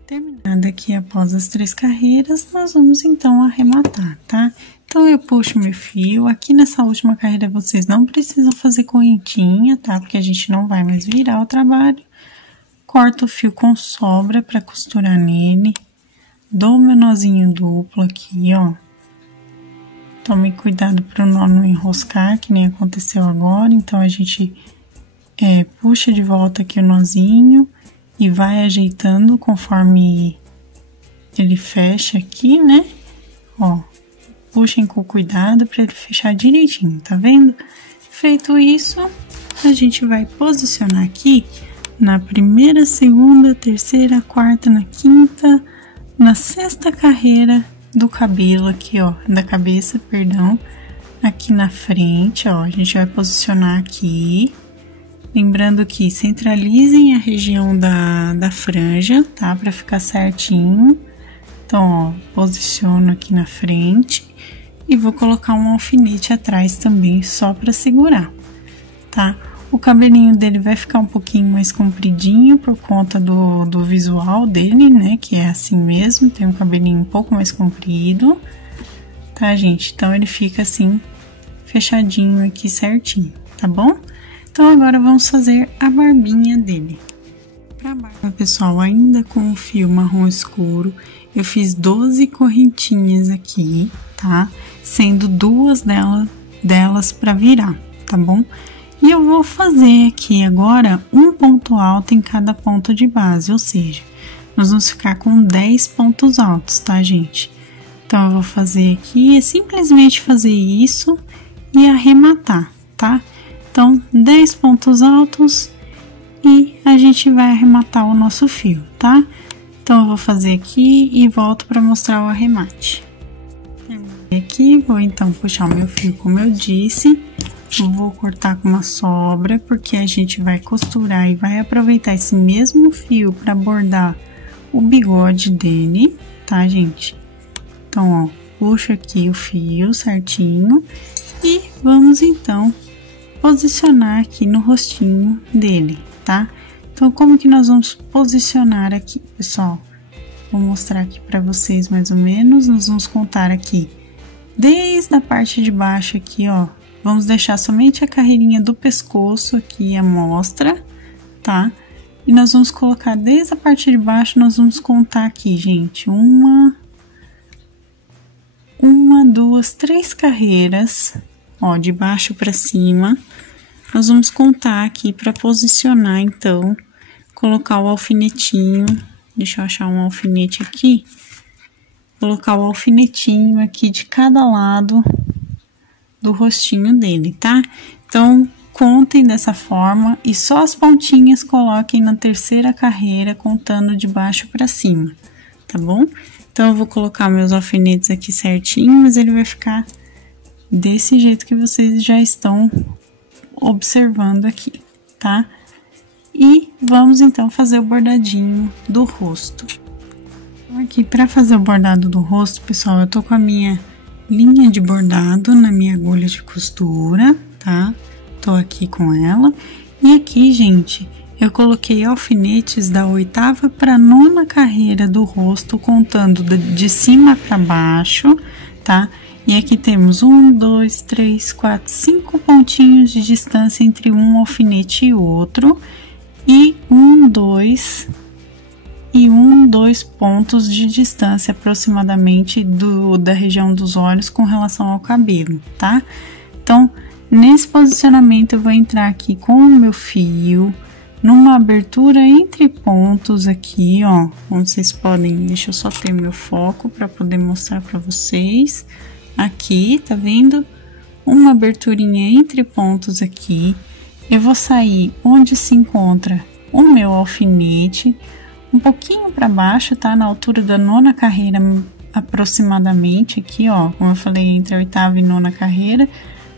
Terminada aqui após as 3 carreiras, nós vamos então arrematar, tá? Então, eu puxo meu fio. Aqui nessa última carreira, vocês não precisam fazer correntinha, tá? Porque a gente não vai mais virar o trabalho. Corto o fio com sobra para costurar nele. Dou meu nozinho duplo aqui, ó. Tome cuidado para o nó não enroscar, que nem aconteceu agora. Então, a gente puxa de volta aqui o nozinho e vai ajeitando conforme ele fecha aqui, né? Ó, puxem com cuidado para ele fechar direitinho, tá vendo? Feito isso, a gente vai posicionar aqui na primeira, segunda, terceira, quarta, na quinta, na 6ª carreira do cabelo aqui, ó, da cabeça, perdão, aqui na frente, ó, a gente vai posicionar aqui. Lembrando que centralizem a região da franja, tá? Pra ficar certinho. Então, ó, posiciono aqui na frente e vou colocar um alfinete atrás também, só pra segurar, tá? O cabelinho dele vai ficar um pouquinho mais compridinho por conta do visual dele, né? Que é assim mesmo, tem um cabelinho um pouco mais comprido, tá, gente? Então, ele fica assim, fechadinho aqui certinho, tá bom? Então, agora vamos fazer a barbinha dele. para baixo. Pessoal, ainda com o fio marrom escuro, eu fiz 12 correntinhas aqui, tá? Sendo 2 delas para virar, tá bom? E eu vou fazer aqui agora um ponto alto em cada ponto de base, ou seja, nós vamos ficar com 10 pontos altos, tá, gente? Então, eu vou fazer aqui, é simplesmente fazer isso e arrematar, tá? Então, 10 pontos altos e a gente vai arrematar o nosso fio, tá? Então, eu vou fazer aqui e volto para mostrar o arremate. Aqui, vou então puxar o meu fio, como eu disse, vou cortar com uma sobra, porque a gente vai costurar e vai aproveitar esse mesmo fio para bordar o bigode dele, tá, gente? Então, ó, puxo aqui o fio certinho e vamos então posicionar aqui no rostinho dele, tá? Então, como que nós vamos posicionar aqui, pessoal? Vou mostrar aqui para vocês mais ou menos, nós vamos contar aqui desde a parte de baixo aqui, ó. Vamos deixar somente a carreirinha do pescoço aqui à mostra, tá? E nós vamos colocar desde a parte de baixo, nós vamos contar aqui, gente, uma, duas, 3 carreiras, ó, de baixo para cima. Nós vamos contar aqui para posicionar, então, colocar o alfinetinho. Deixa eu achar um alfinete aqui. Colocar o alfinetinho aqui de cada lado do rostinho dele, tá? Então, contem dessa forma e só as pontinhas coloquem na 3ª carreira, contando de baixo para cima, tá bom? Então, eu vou colocar meus alfinetes aqui certinho, mas ele vai ficar desse jeito que vocês já estão observando aqui, tá? E vamos então fazer o bordadinho do rosto. Aqui, para fazer o bordado do rosto, pessoal, eu tô com a minha linha de bordado na minha agulha de costura, tá? Tô aqui com ela. E aqui, gente, eu coloquei alfinetes da 8ª para 9ª carreira do rosto, contando de cima para baixo, tá? E aqui temos 1, 2, 3, 4, 5 pontinhos de distância entre um alfinete e outro. E 1, 2 pontos de distância aproximadamente da região dos olhos com relação ao cabelo, tá? Então, nesse posicionamento eu vou entrar aqui com o meu fio, numa abertura entre pontos aqui, ó, onde vocês podem, deixa eu só ter meu foco para poder mostrar para vocês. Aqui, tá vendo? Uma aberturinha entre pontos aqui. Eu vou sair onde se encontra o meu alfinete, um pouquinho para baixo, tá? Na altura da 9ª carreira, aproximadamente, aqui, ó, como eu falei, entre a 8ª e 9ª carreira.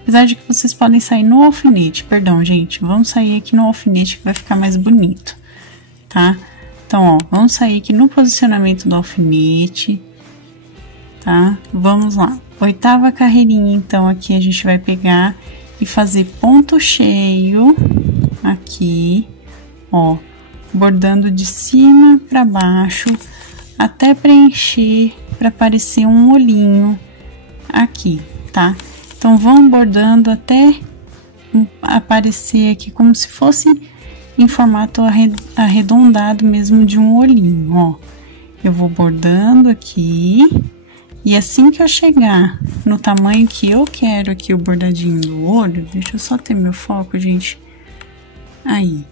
Apesar de que vocês podem sair no alfinete, perdão, gente, vamos sair aqui no alfinete que vai ficar mais bonito, tá? Então, ó, vamos sair aqui no posicionamento do alfinete, tá? Vamos lá, 8ª carreirinha, então, aqui a gente vai pegar e fazer ponto cheio aqui, ó, bordando de cima para baixo até preencher para aparecer um olhinho aqui, tá? Então, vão bordando até aparecer aqui como se fosse em formato arredondado mesmo de um olhinho, ó. Eu vou bordando aqui e assim que eu chegar no tamanho que eu quero aqui o bordadinho do olho, deixa eu só ter meu foco, gente. Aí,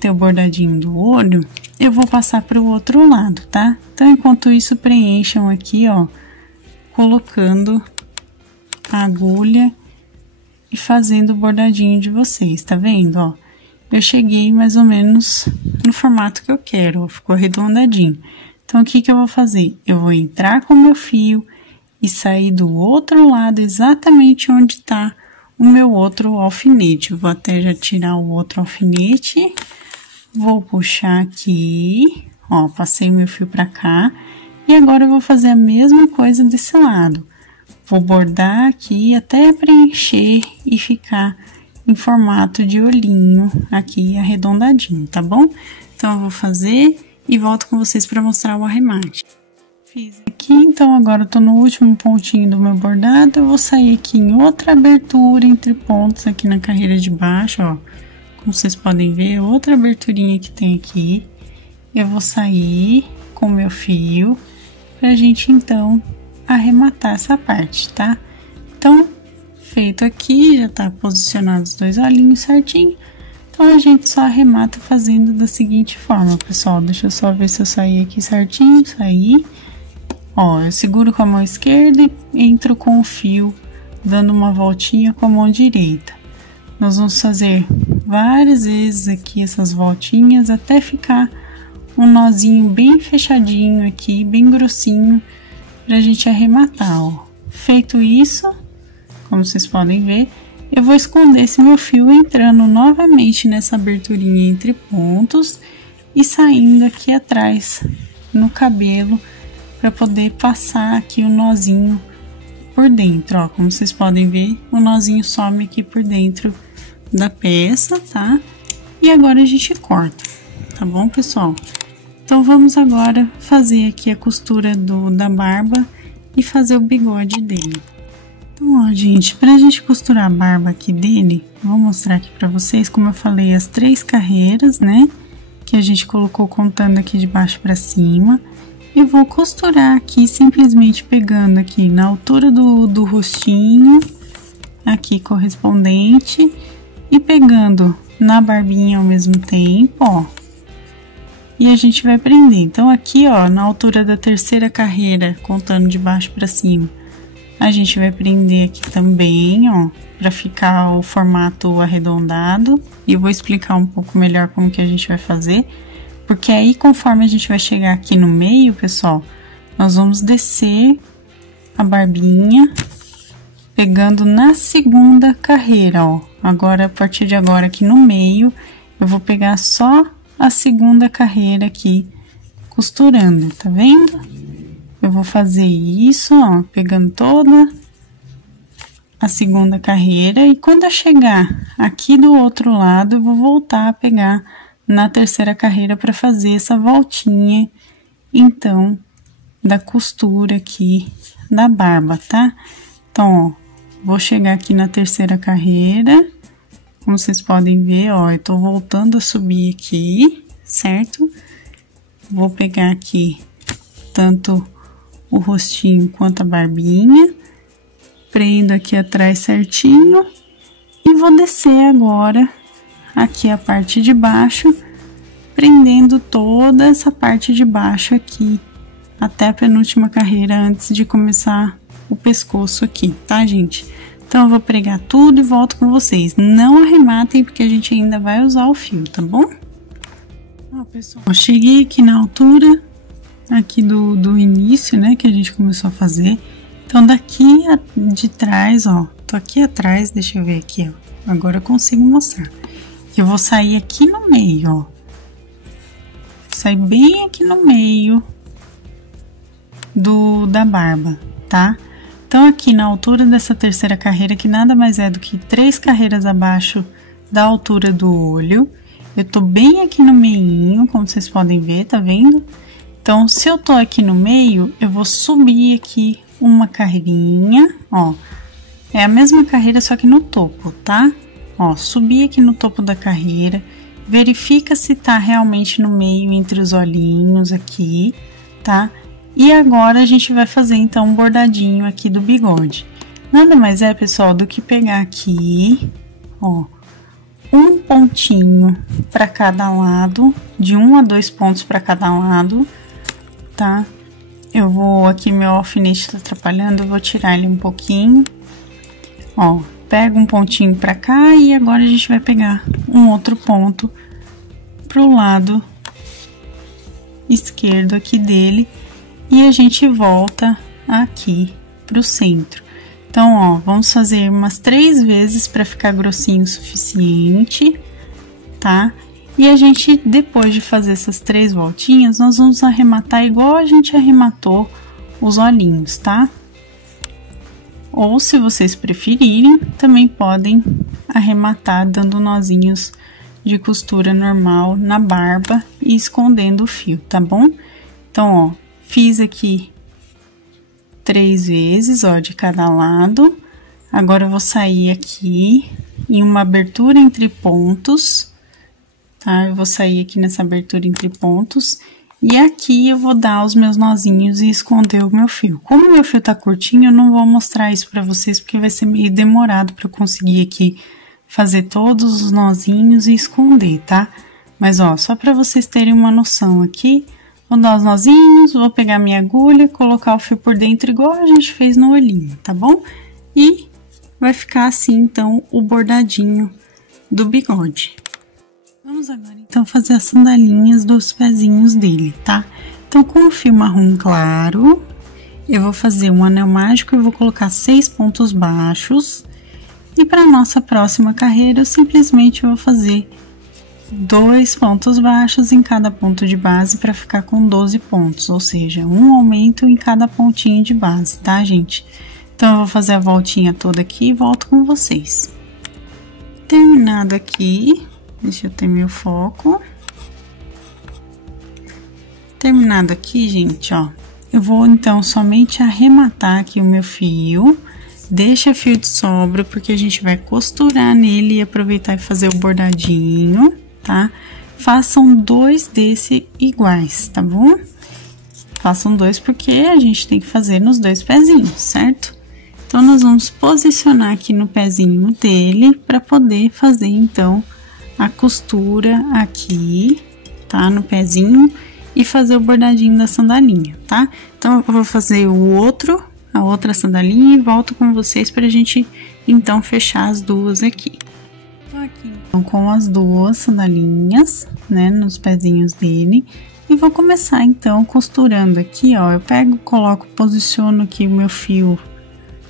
ter o bordadinho do olho, eu vou passar para o outro lado, tá? Então, enquanto isso, preencham aqui, ó, colocando a agulha e fazendo o bordadinho de vocês, tá vendo, ó? Eu cheguei mais ou menos no formato que eu quero, ó, ficou arredondadinho. Então, o que que eu vou fazer? Eu vou entrar com o meu fio e sair do outro lado, exatamente onde tá o meu outro alfinete. Eu vou até já tirar o outro alfinete, vou puxar aqui, ó, passei meu fio pra cá. E agora eu vou fazer a mesma coisa desse lado. Vou bordar aqui até preencher e ficar em formato de olhinho aqui arredondadinho, tá bom? Então, eu vou fazer e volto com vocês para mostrar o arremate. Fiz aqui, então agora eu tô no último pontinho do meu bordado, eu vou sair aqui em outra abertura entre pontos aqui na carreira de baixo, ó. como vocês podem ver, outra aberturinha que tem aqui. Eu vou sair com o meu fio pra gente, então, arrematar essa parte, tá? Então, feito aqui, já tá posicionado os dois olhinhos certinho. Então, a gente só arremata fazendo da seguinte forma, pessoal. Deixa eu só ver se eu saí aqui certinho, saí. Ó, eu seguro com a mão esquerda e entro com o fio, dando uma voltinha com a mão direita. Nós vamos fazer várias vezes aqui essas voltinhas até ficar um nozinho bem fechadinho aqui, bem grossinho, pra gente arrematar, ó. Feito isso, como vocês podem ver, eu vou esconder esse meu fio entrando novamente nessa aberturinha entre pontos e saindo aqui atrás no cabelo para poder passar aqui o nozinho por dentro, ó. Como vocês podem ver, o nozinho some aqui por dentro da peça, tá? E agora a gente corta, tá bom, pessoal? Então, vamos agora fazer aqui a costura da barba e fazer o bigode dele. Então, ó, gente, pra gente costurar a barba aqui dele, vou mostrar aqui pra vocês, como eu falei, as 3 carreiras, né? Que a gente colocou contando aqui de baixo pra cima. Eu vou costurar aqui, simplesmente pegando aqui na altura do rostinho, aqui correspondente, e pegando na barbinha ao mesmo tempo, ó. E a gente vai prender. Então, aqui, ó, na altura da 3ª carreira, contando de baixo pra cima, a gente vai prender aqui também, ó, pra ficar o formato arredondado. E eu vou explicar um pouco melhor como que a gente vai fazer. Porque aí, conforme a gente vai chegar aqui no meio, pessoal, nós vamos descer a barbinha, pegando na 2ª carreira, ó. Agora, a partir de agora, aqui no meio, eu vou pegar só a 2ª carreira aqui, costurando, tá vendo? Eu vou fazer isso, ó, pegando toda a 2ª carreira, e quando eu chegar aqui do outro lado, eu vou voltar a pegar na 3ª carreira para fazer essa voltinha, então, da costura aqui da barba, tá? Então, ó, vou chegar aqui na 3ª carreira, como vocês podem ver, ó, eu tô voltando a subir aqui, certo? Vou pegar aqui tanto o rostinho quanto a barbinha, prendo aqui atrás certinho e vou descer agora aqui a parte de baixo, prendendo toda essa parte de baixo aqui, até a penúltima carreira antes de começar o pescoço aqui, tá, gente? Então, eu vou pregar tudo e volto com vocês. Não arrematem, porque a gente ainda vai usar o fio, tá bom? Ó, pessoal, eu cheguei aqui na altura, aqui do início, né, que a gente começou a fazer. Então, daqui de trás, ó, tô aqui atrás, deixa eu ver aqui, ó. Agora eu consigo mostrar. Eu vou sair aqui no meio, ó. Sair bem aqui no meio da barba, tá? Então, aqui na altura dessa 3ª carreira, que nada mais é do que 3 carreiras abaixo da altura do olho, eu tô bem aqui no meinho, como vocês podem ver, tá vendo? Então, se eu tô aqui no meio, eu vou subir aqui uma carreirinha, ó. É a mesma carreira, só que no topo, tá? Ó, subir aqui no topo da carreira, verifica se tá realmente no meio entre os olhinhos aqui, tá? E agora a gente vai fazer então um bordadinho aqui do bigode. Nada mais é, pessoal, do que pegar aqui, ó, um pontinho para cada lado, de 1 a 2 pontos para cada lado, tá? Eu vou, aqui meu alfinete tá atrapalhando, eu vou tirar ele um pouquinho, ó. Pega um pontinho pra cá e agora a gente vai pegar um outro ponto pro lado esquerdo aqui dele e a gente volta aqui pro centro. Então, ó, vamos fazer umas 3 vezes para ficar grossinho o suficiente, tá? E a gente, depois de fazer essas 3 voltinhas, nós vamos arrematar igual a gente arrematou os olhinhos, tá? Ou, se vocês preferirem, também podem arrematar dando nozinhos de costura normal na barba e escondendo o fio, tá bom? Então, ó, fiz aqui 3 vezes, ó, de cada lado. Agora, eu vou sair aqui em uma abertura entre pontos, tá? Eu vou sair aqui nessa abertura entre pontos. E aqui eu vou dar os meus nozinhos e esconder o meu fio. Como o meu fio tá curtinho, eu não vou mostrar isso pra vocês, porque vai ser meio demorado pra eu conseguir aqui fazer todos os nozinhos e esconder, tá? Mas, ó, só pra vocês terem uma noção aqui, vou dar os nozinhos, vou pegar minha agulha, colocar o fio por dentro igual a gente fez no olhinho, tá bom? E vai ficar assim, então, o bordadinho do bigode. Vamos agora, então, fazer as sandalinhas dos pezinhos dele, tá? Então, com o fio marrom claro, eu vou fazer um anel mágico e vou colocar 6 pontos baixos. E para nossa próxima carreira, eu simplesmente vou fazer 2 pontos baixos em cada ponto de base para ficar com 12 pontos, ou seja, um aumento em cada pontinho de base, tá, gente? Então, eu vou fazer a voltinha toda aqui e volto com vocês. Terminado aqui, deixa eu ter meu foco. Terminado aqui, gente, ó, eu vou então somente arrematar aqui o meu fio. Deixa fio de sobra, porque a gente vai costurar nele e aproveitar e fazer o bordadinho, tá? Façam 2 desse iguais, tá bom? Façam 2 porque a gente tem que fazer nos 2 pezinhos, certo? Então, nós vamos posicionar aqui no pezinho dele para poder fazer, então, a costura aqui, tá? No pezinho e fazer o bordadinho da sandalinha, tá? Então, eu vou fazer a outra sandalinha e volto com vocês pra gente, então, fechar as duas aqui. Tô aqui, então, com as 2 sandalinhas, né, nos pezinhos dele. E vou começar, então, costurando aqui, ó. Eu pego, coloco, posiciono aqui o meu fio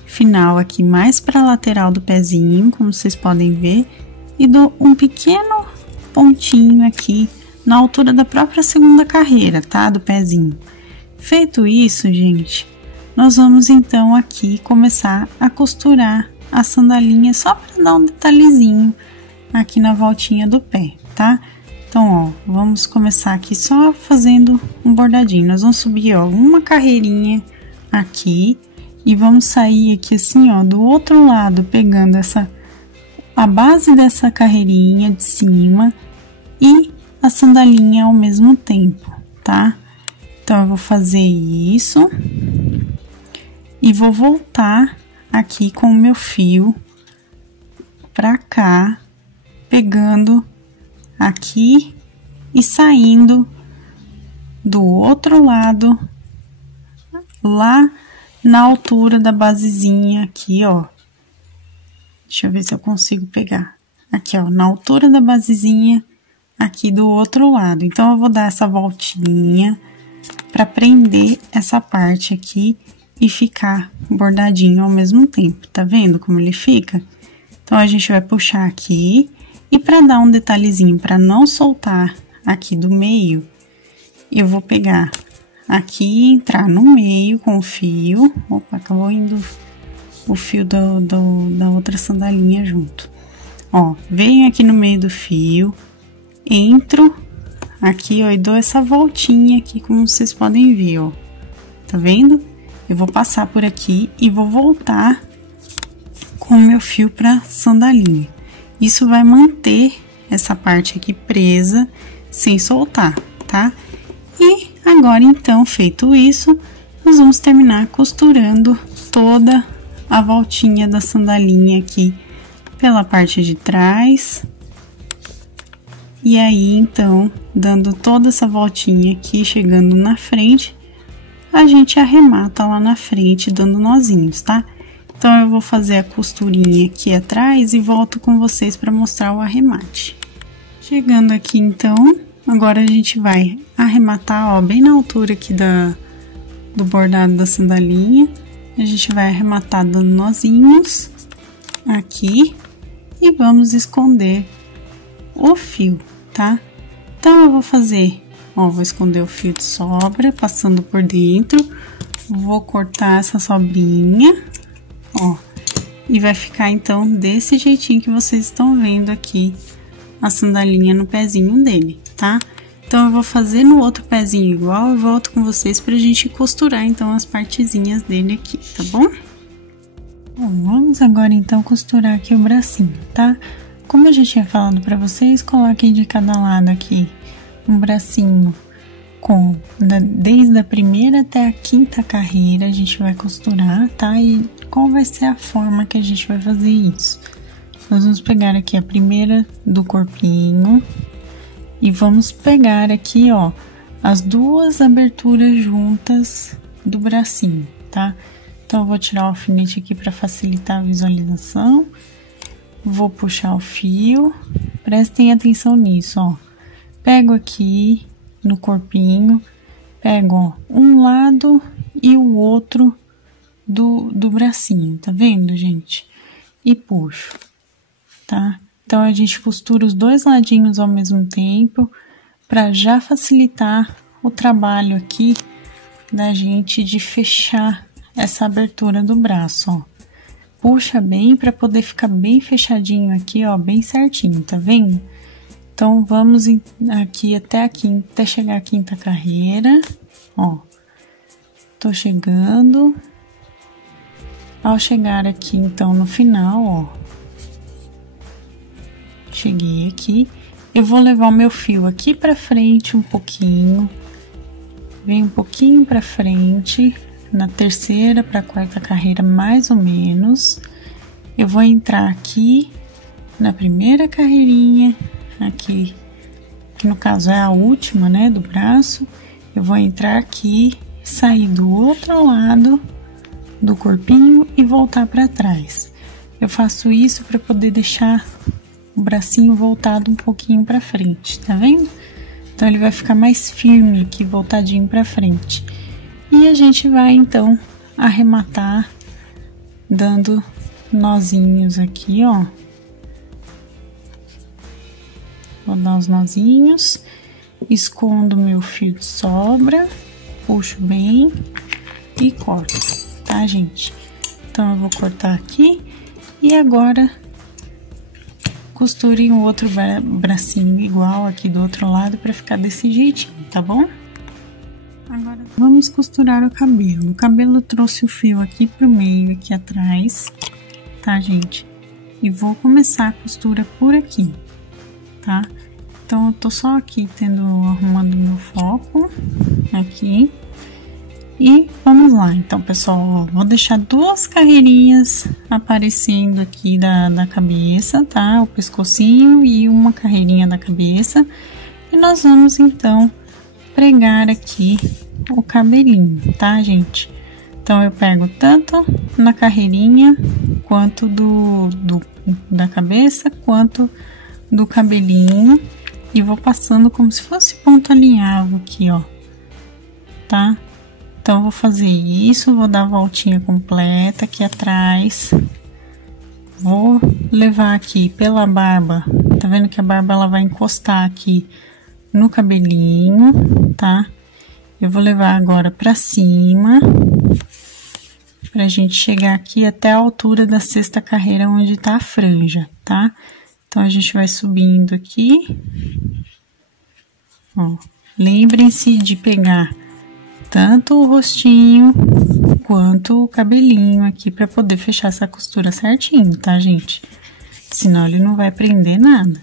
final aqui mais pra lateral do pezinho, como vocês podem ver. E dou um pequeno pontinho aqui na altura da própria segunda carreira, tá? Do pezinho. Feito isso, gente, nós vamos então aqui começar a costurar a sandalinha só para dar um detalhezinho aqui na voltinha do pé, tá? Então, ó, vamos começar aqui só fazendo um bordadinho. Nós vamos subir, ó, uma carreirinha aqui e vamos sair aqui assim, ó, do outro lado, pegando a base dessa carreirinha de cima e a sandalinha ao mesmo tempo, tá? Então, eu vou fazer isso e vou voltar aqui com o meu fio pra cá, pegando aqui e saindo do outro lado, lá na altura da basezinha aqui, ó. Deixa eu ver se eu consigo pegar. Aqui, ó, na altura da basezinha aqui do outro lado. Então, eu vou dar essa voltinha pra prender essa parte aqui e ficar bordadinho ao mesmo tempo. Tá vendo como ele fica? Então, a gente vai puxar aqui e pra dar um detalhezinho, pra não soltar aqui do meio, eu vou pegar aqui e entrar no meio com o fio. Opa, acabou indo o fio da outra sandalinha junto. Ó, venho aqui no meio do fio, entro aqui, ó, e dou essa voltinha aqui, como vocês podem ver, ó. Tá vendo? Eu vou passar por aqui e vou voltar com o meu fio pra sandalinha. Isso vai manter essa parte aqui presa, sem soltar, tá? E agora, então, feito isso, nós vamos terminar costurando toda a voltinha da sandalinha aqui pela parte de trás. E aí, então, dando toda essa voltinha aqui, chegando na frente, a gente arremata lá na frente, dando nozinhos, tá? Então, eu vou fazer a costurinha aqui atrás e volto com vocês para mostrar o arremate. Chegando aqui, então, agora a gente vai arrematar, ó, bem na altura aqui do bordado da sandalinha. A gente vai arrematar dando nozinhos aqui e vamos esconder o fio, tá? Então, eu vou fazer, ó, vou esconder o fio de sobra, passando por dentro, vou cortar essa sobrinha, ó, e vai ficar, então, desse jeitinho que vocês estão vendo aqui, a sandalinha no pezinho dele, tá? Então, eu vou fazer no outro pezinho igual e volto com vocês pra gente costurar, então, as partezinhas dele aqui, tá bom? Bom, vamos agora, então, costurar aqui o bracinho, tá? como eu já tinha falado pra vocês, coloquem de cada lado aqui um bracinho desde a primeira até a quinta carreira, a gente vai costurar, tá? E qual vai ser a forma que a gente vai fazer isso? Nós vamos pegar aqui a primeira do corpinho e vamos pegar aqui, ó, as duas aberturas juntas do bracinho, tá? Então, eu vou tirar o alfinete aqui para facilitar a visualização. Vou puxar o fio, prestem atenção nisso, ó. Pego aqui no corpinho, pego, ó, um lado e o outro do bracinho, tá vendo, gente? E puxo, tá? Então, a gente costura os dois ladinhos ao mesmo tempo, para já facilitar o trabalho aqui da gente de fechar essa abertura do braço, ó. Puxa bem para poder ficar bem fechadinho aqui, ó, bem certinho, tá vendo? Então, vamos aqui até chegar à quinta carreira, ó. Tô chegando. Ao chegar aqui, então, no final, ó. Cheguei aqui. Eu vou levar o meu fio aqui pra frente um pouquinho. Vem um pouquinho pra frente, na terceira pra quarta carreira, mais ou menos. Eu vou entrar aqui na primeira carreirinha, aqui, que no caso é a última, né, do braço. Eu vou entrar aqui, sair do outro lado do corpinho e voltar pra trás. Eu faço isso pra poder deixar o bracinho voltado um pouquinho pra frente, tá vendo? Então, ele vai ficar mais firme aqui, voltadinho pra frente. E a gente vai, então, arrematar dando nozinhos aqui, ó. Vou dar os nozinhos, escondo meu fio de sobra, puxo bem e corto, tá, gente? Então, eu vou cortar aqui e agora costurem o outro bracinho igual aqui do outro lado para ficar desse jeitinho, tá bom? Agora vamos costurar o cabelo. O cabelo trouxe o fio aqui pro meio, aqui atrás, tá, gente? E vou começar a costura por aqui, tá? Então, eu tô só aqui arrumando meu foco aqui. E vamos lá, então, pessoal, ó, vou deixar duas carreirinhas aparecendo aqui da cabeça, tá? O pescocinho e uma carreirinha da cabeça. E nós vamos, então, pregar aqui o cabelinho, tá, gente? Então, eu pego tanto na carreirinha, quanto da cabeça, quanto do cabelinho. E vou passando como se fosse ponto alinhavo aqui, ó, tá? Então, eu vou fazer isso, vou dar a voltinha completa aqui atrás. Vou levar aqui pela barba, tá vendo que a barba ela vai encostar aqui no cabelinho, tá? Eu vou levar agora pra cima, pra gente chegar aqui até a altura da sexta carreira, onde tá a franja, tá? Então, a gente vai subindo aqui, ó. Lembrem-se de pegar tanto o rostinho quanto o cabelinho aqui para poder fechar essa costura certinho, tá, gente? Senão ele não vai prender nada.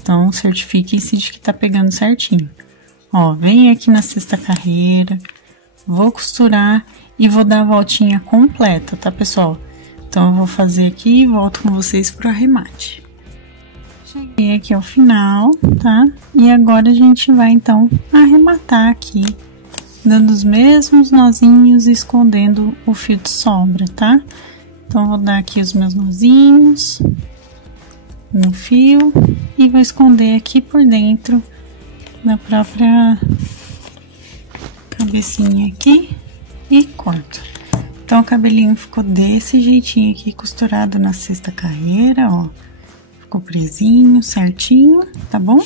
Então, certifiquem-se de que tá pegando certinho. Ó, vem aqui na sexta carreira, vou costurar e vou dar a voltinha completa, tá, pessoal? Então, eu vou fazer aqui e volto com vocês pro arremate. Cheguei aqui ao final, tá? E agora a gente vai, então, arrematar aqui, dando os mesmos nozinhos e escondendo o fio de sobra, tá? Então, vou dar aqui os meus nozinhos no fio e vou esconder aqui por dentro da própria cabecinha aqui e corto. Então, o cabelinho ficou desse jeitinho aqui, costurado na sexta carreira, ó. Ficou presinho, certinho, tá bom?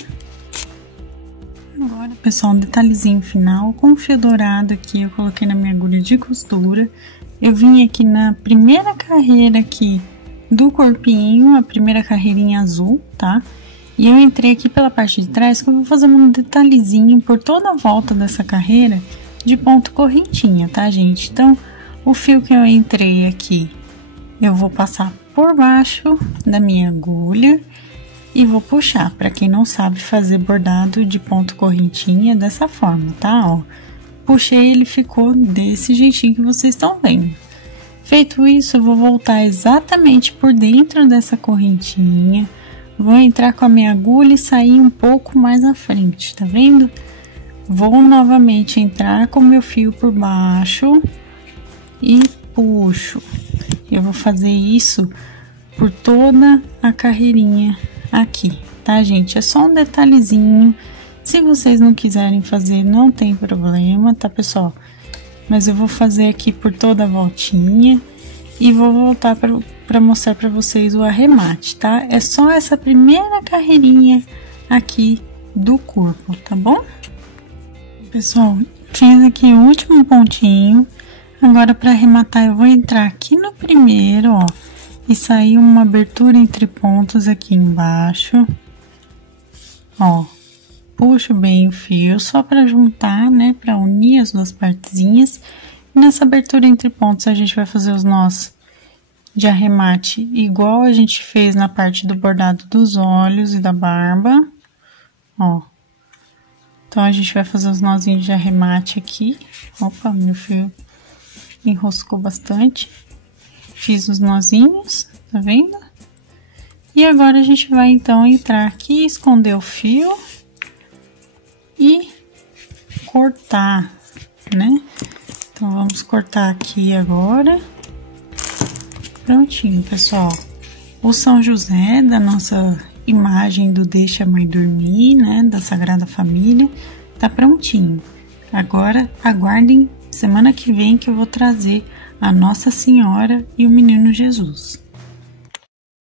Agora, pessoal, um detalhezinho final, com o fio dourado aqui, eu coloquei na minha agulha de costura. Eu vim aqui na primeira carreira aqui do corpinho, a primeira carreirinha azul, tá? E eu entrei aqui pela parte de trás, que eu vou fazer um detalhezinho por toda a volta dessa carreira de ponto correntinha, tá, gente? Então, o fio que eu entrei aqui eu vou passar por baixo da minha agulha e vou puxar. Para quem não sabe fazer bordado de ponto correntinha, dessa forma, tá? Ó, puxei, ele ficou desse jeitinho que vocês estão vendo. Feito isso, eu vou voltar exatamente por dentro dessa correntinha, vou entrar com a minha agulha e sair um pouco mais à frente, tá vendo? Vou novamente entrar com o meu fio por baixo e puxo. Eu vou fazer isso por toda a carreirinha aqui, tá, gente? É só um detalhezinho. Se vocês não quiserem fazer, não tem problema, tá, pessoal? Mas eu vou fazer aqui por toda a voltinha e vou voltar para mostrar para vocês o arremate, tá? É só essa primeira carreirinha aqui do corpo, tá bom? Pessoal, fiz aqui o último pontinho. Agora, para arrematar, eu vou entrar aqui no primeiro, ó, e sair uma abertura entre pontos aqui embaixo, ó. Puxo bem o fio, só para juntar, né, para unir as duas partezinhas. E nessa abertura entre pontos, a gente vai fazer os nós de arremate, igual a gente fez na parte do bordado dos olhos e da barba, ó. Então, a gente vai fazer os nozinhos de arremate aqui. Opa, meu fio enroscou bastante. Fiz os nozinhos, tá vendo? E agora, a gente vai, então, entrar aqui, esconder o fio e cortar, né? Então, vamos cortar aqui agora. Prontinho, pessoal. O São José da nossa imagem do Deixa a Mãe Dormir, né? Da Sagrada Família, tá prontinho. Agora, aguardem semana que vem que eu vou trazer a Nossa Senhora e o Menino Jesus.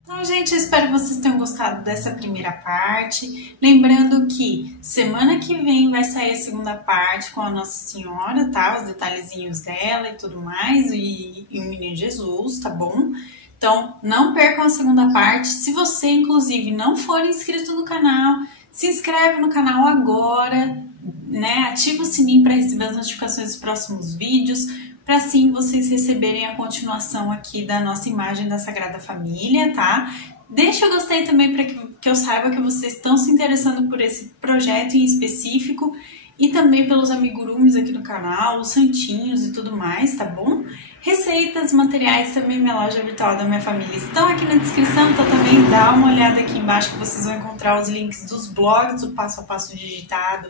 Então, gente, eu espero que vocês tenham gostado dessa primeira parte. Lembrando que semana que vem vai sair a segunda parte com a Nossa Senhora, tá? Os detalhezinhos dela e tudo mais, e o Menino Jesus, tá bom? Então, não percam a segunda parte. Se você, inclusive, não for inscrito no canal, se inscreve no canal agora, né? Ativa o sininho para receber as notificações dos próximos vídeos, para assim vocês receberem a continuação aqui da nossa imagem da Sagrada Família, tá? Deixa o gostei também para que eu saiba que vocês estão se interessando por esse projeto em específico e também pelos amigurumis aqui no canal, os santinhos e tudo mais, tá bom? Receitas, materiais, também minha loja virtual da minha família estão aqui na descrição, então também dá uma olhada aqui embaixo que vocês vão encontrar os links dos blogs, o passo a passo digitado,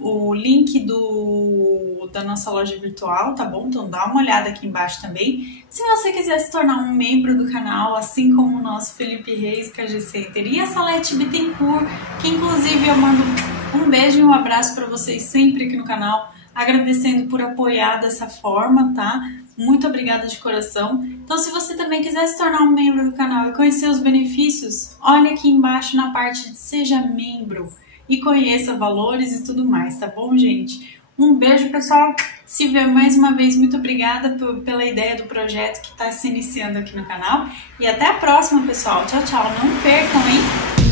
o link da nossa loja virtual, tá bom? Então dá uma olhada aqui embaixo também. Se você quiser se tornar um membro do canal, assim como o nosso Felipe Reis, KG Center e a Salete Bittencourt, que inclusive eu mando um beijo e um abraço para vocês sempre aqui no canal, agradecendo por apoiar dessa forma, tá? Muito obrigada de coração. Então, se você também quiser se tornar um membro do canal e conhecer os benefícios, olha aqui embaixo na parte de Seja Membro e conheça valores e tudo mais, tá bom, gente? Um beijo, pessoal. Se vê mais uma vez, muito obrigada pela ideia do projeto que está se iniciando aqui no canal. E até a próxima, pessoal. Tchau, tchau. Não percam, hein?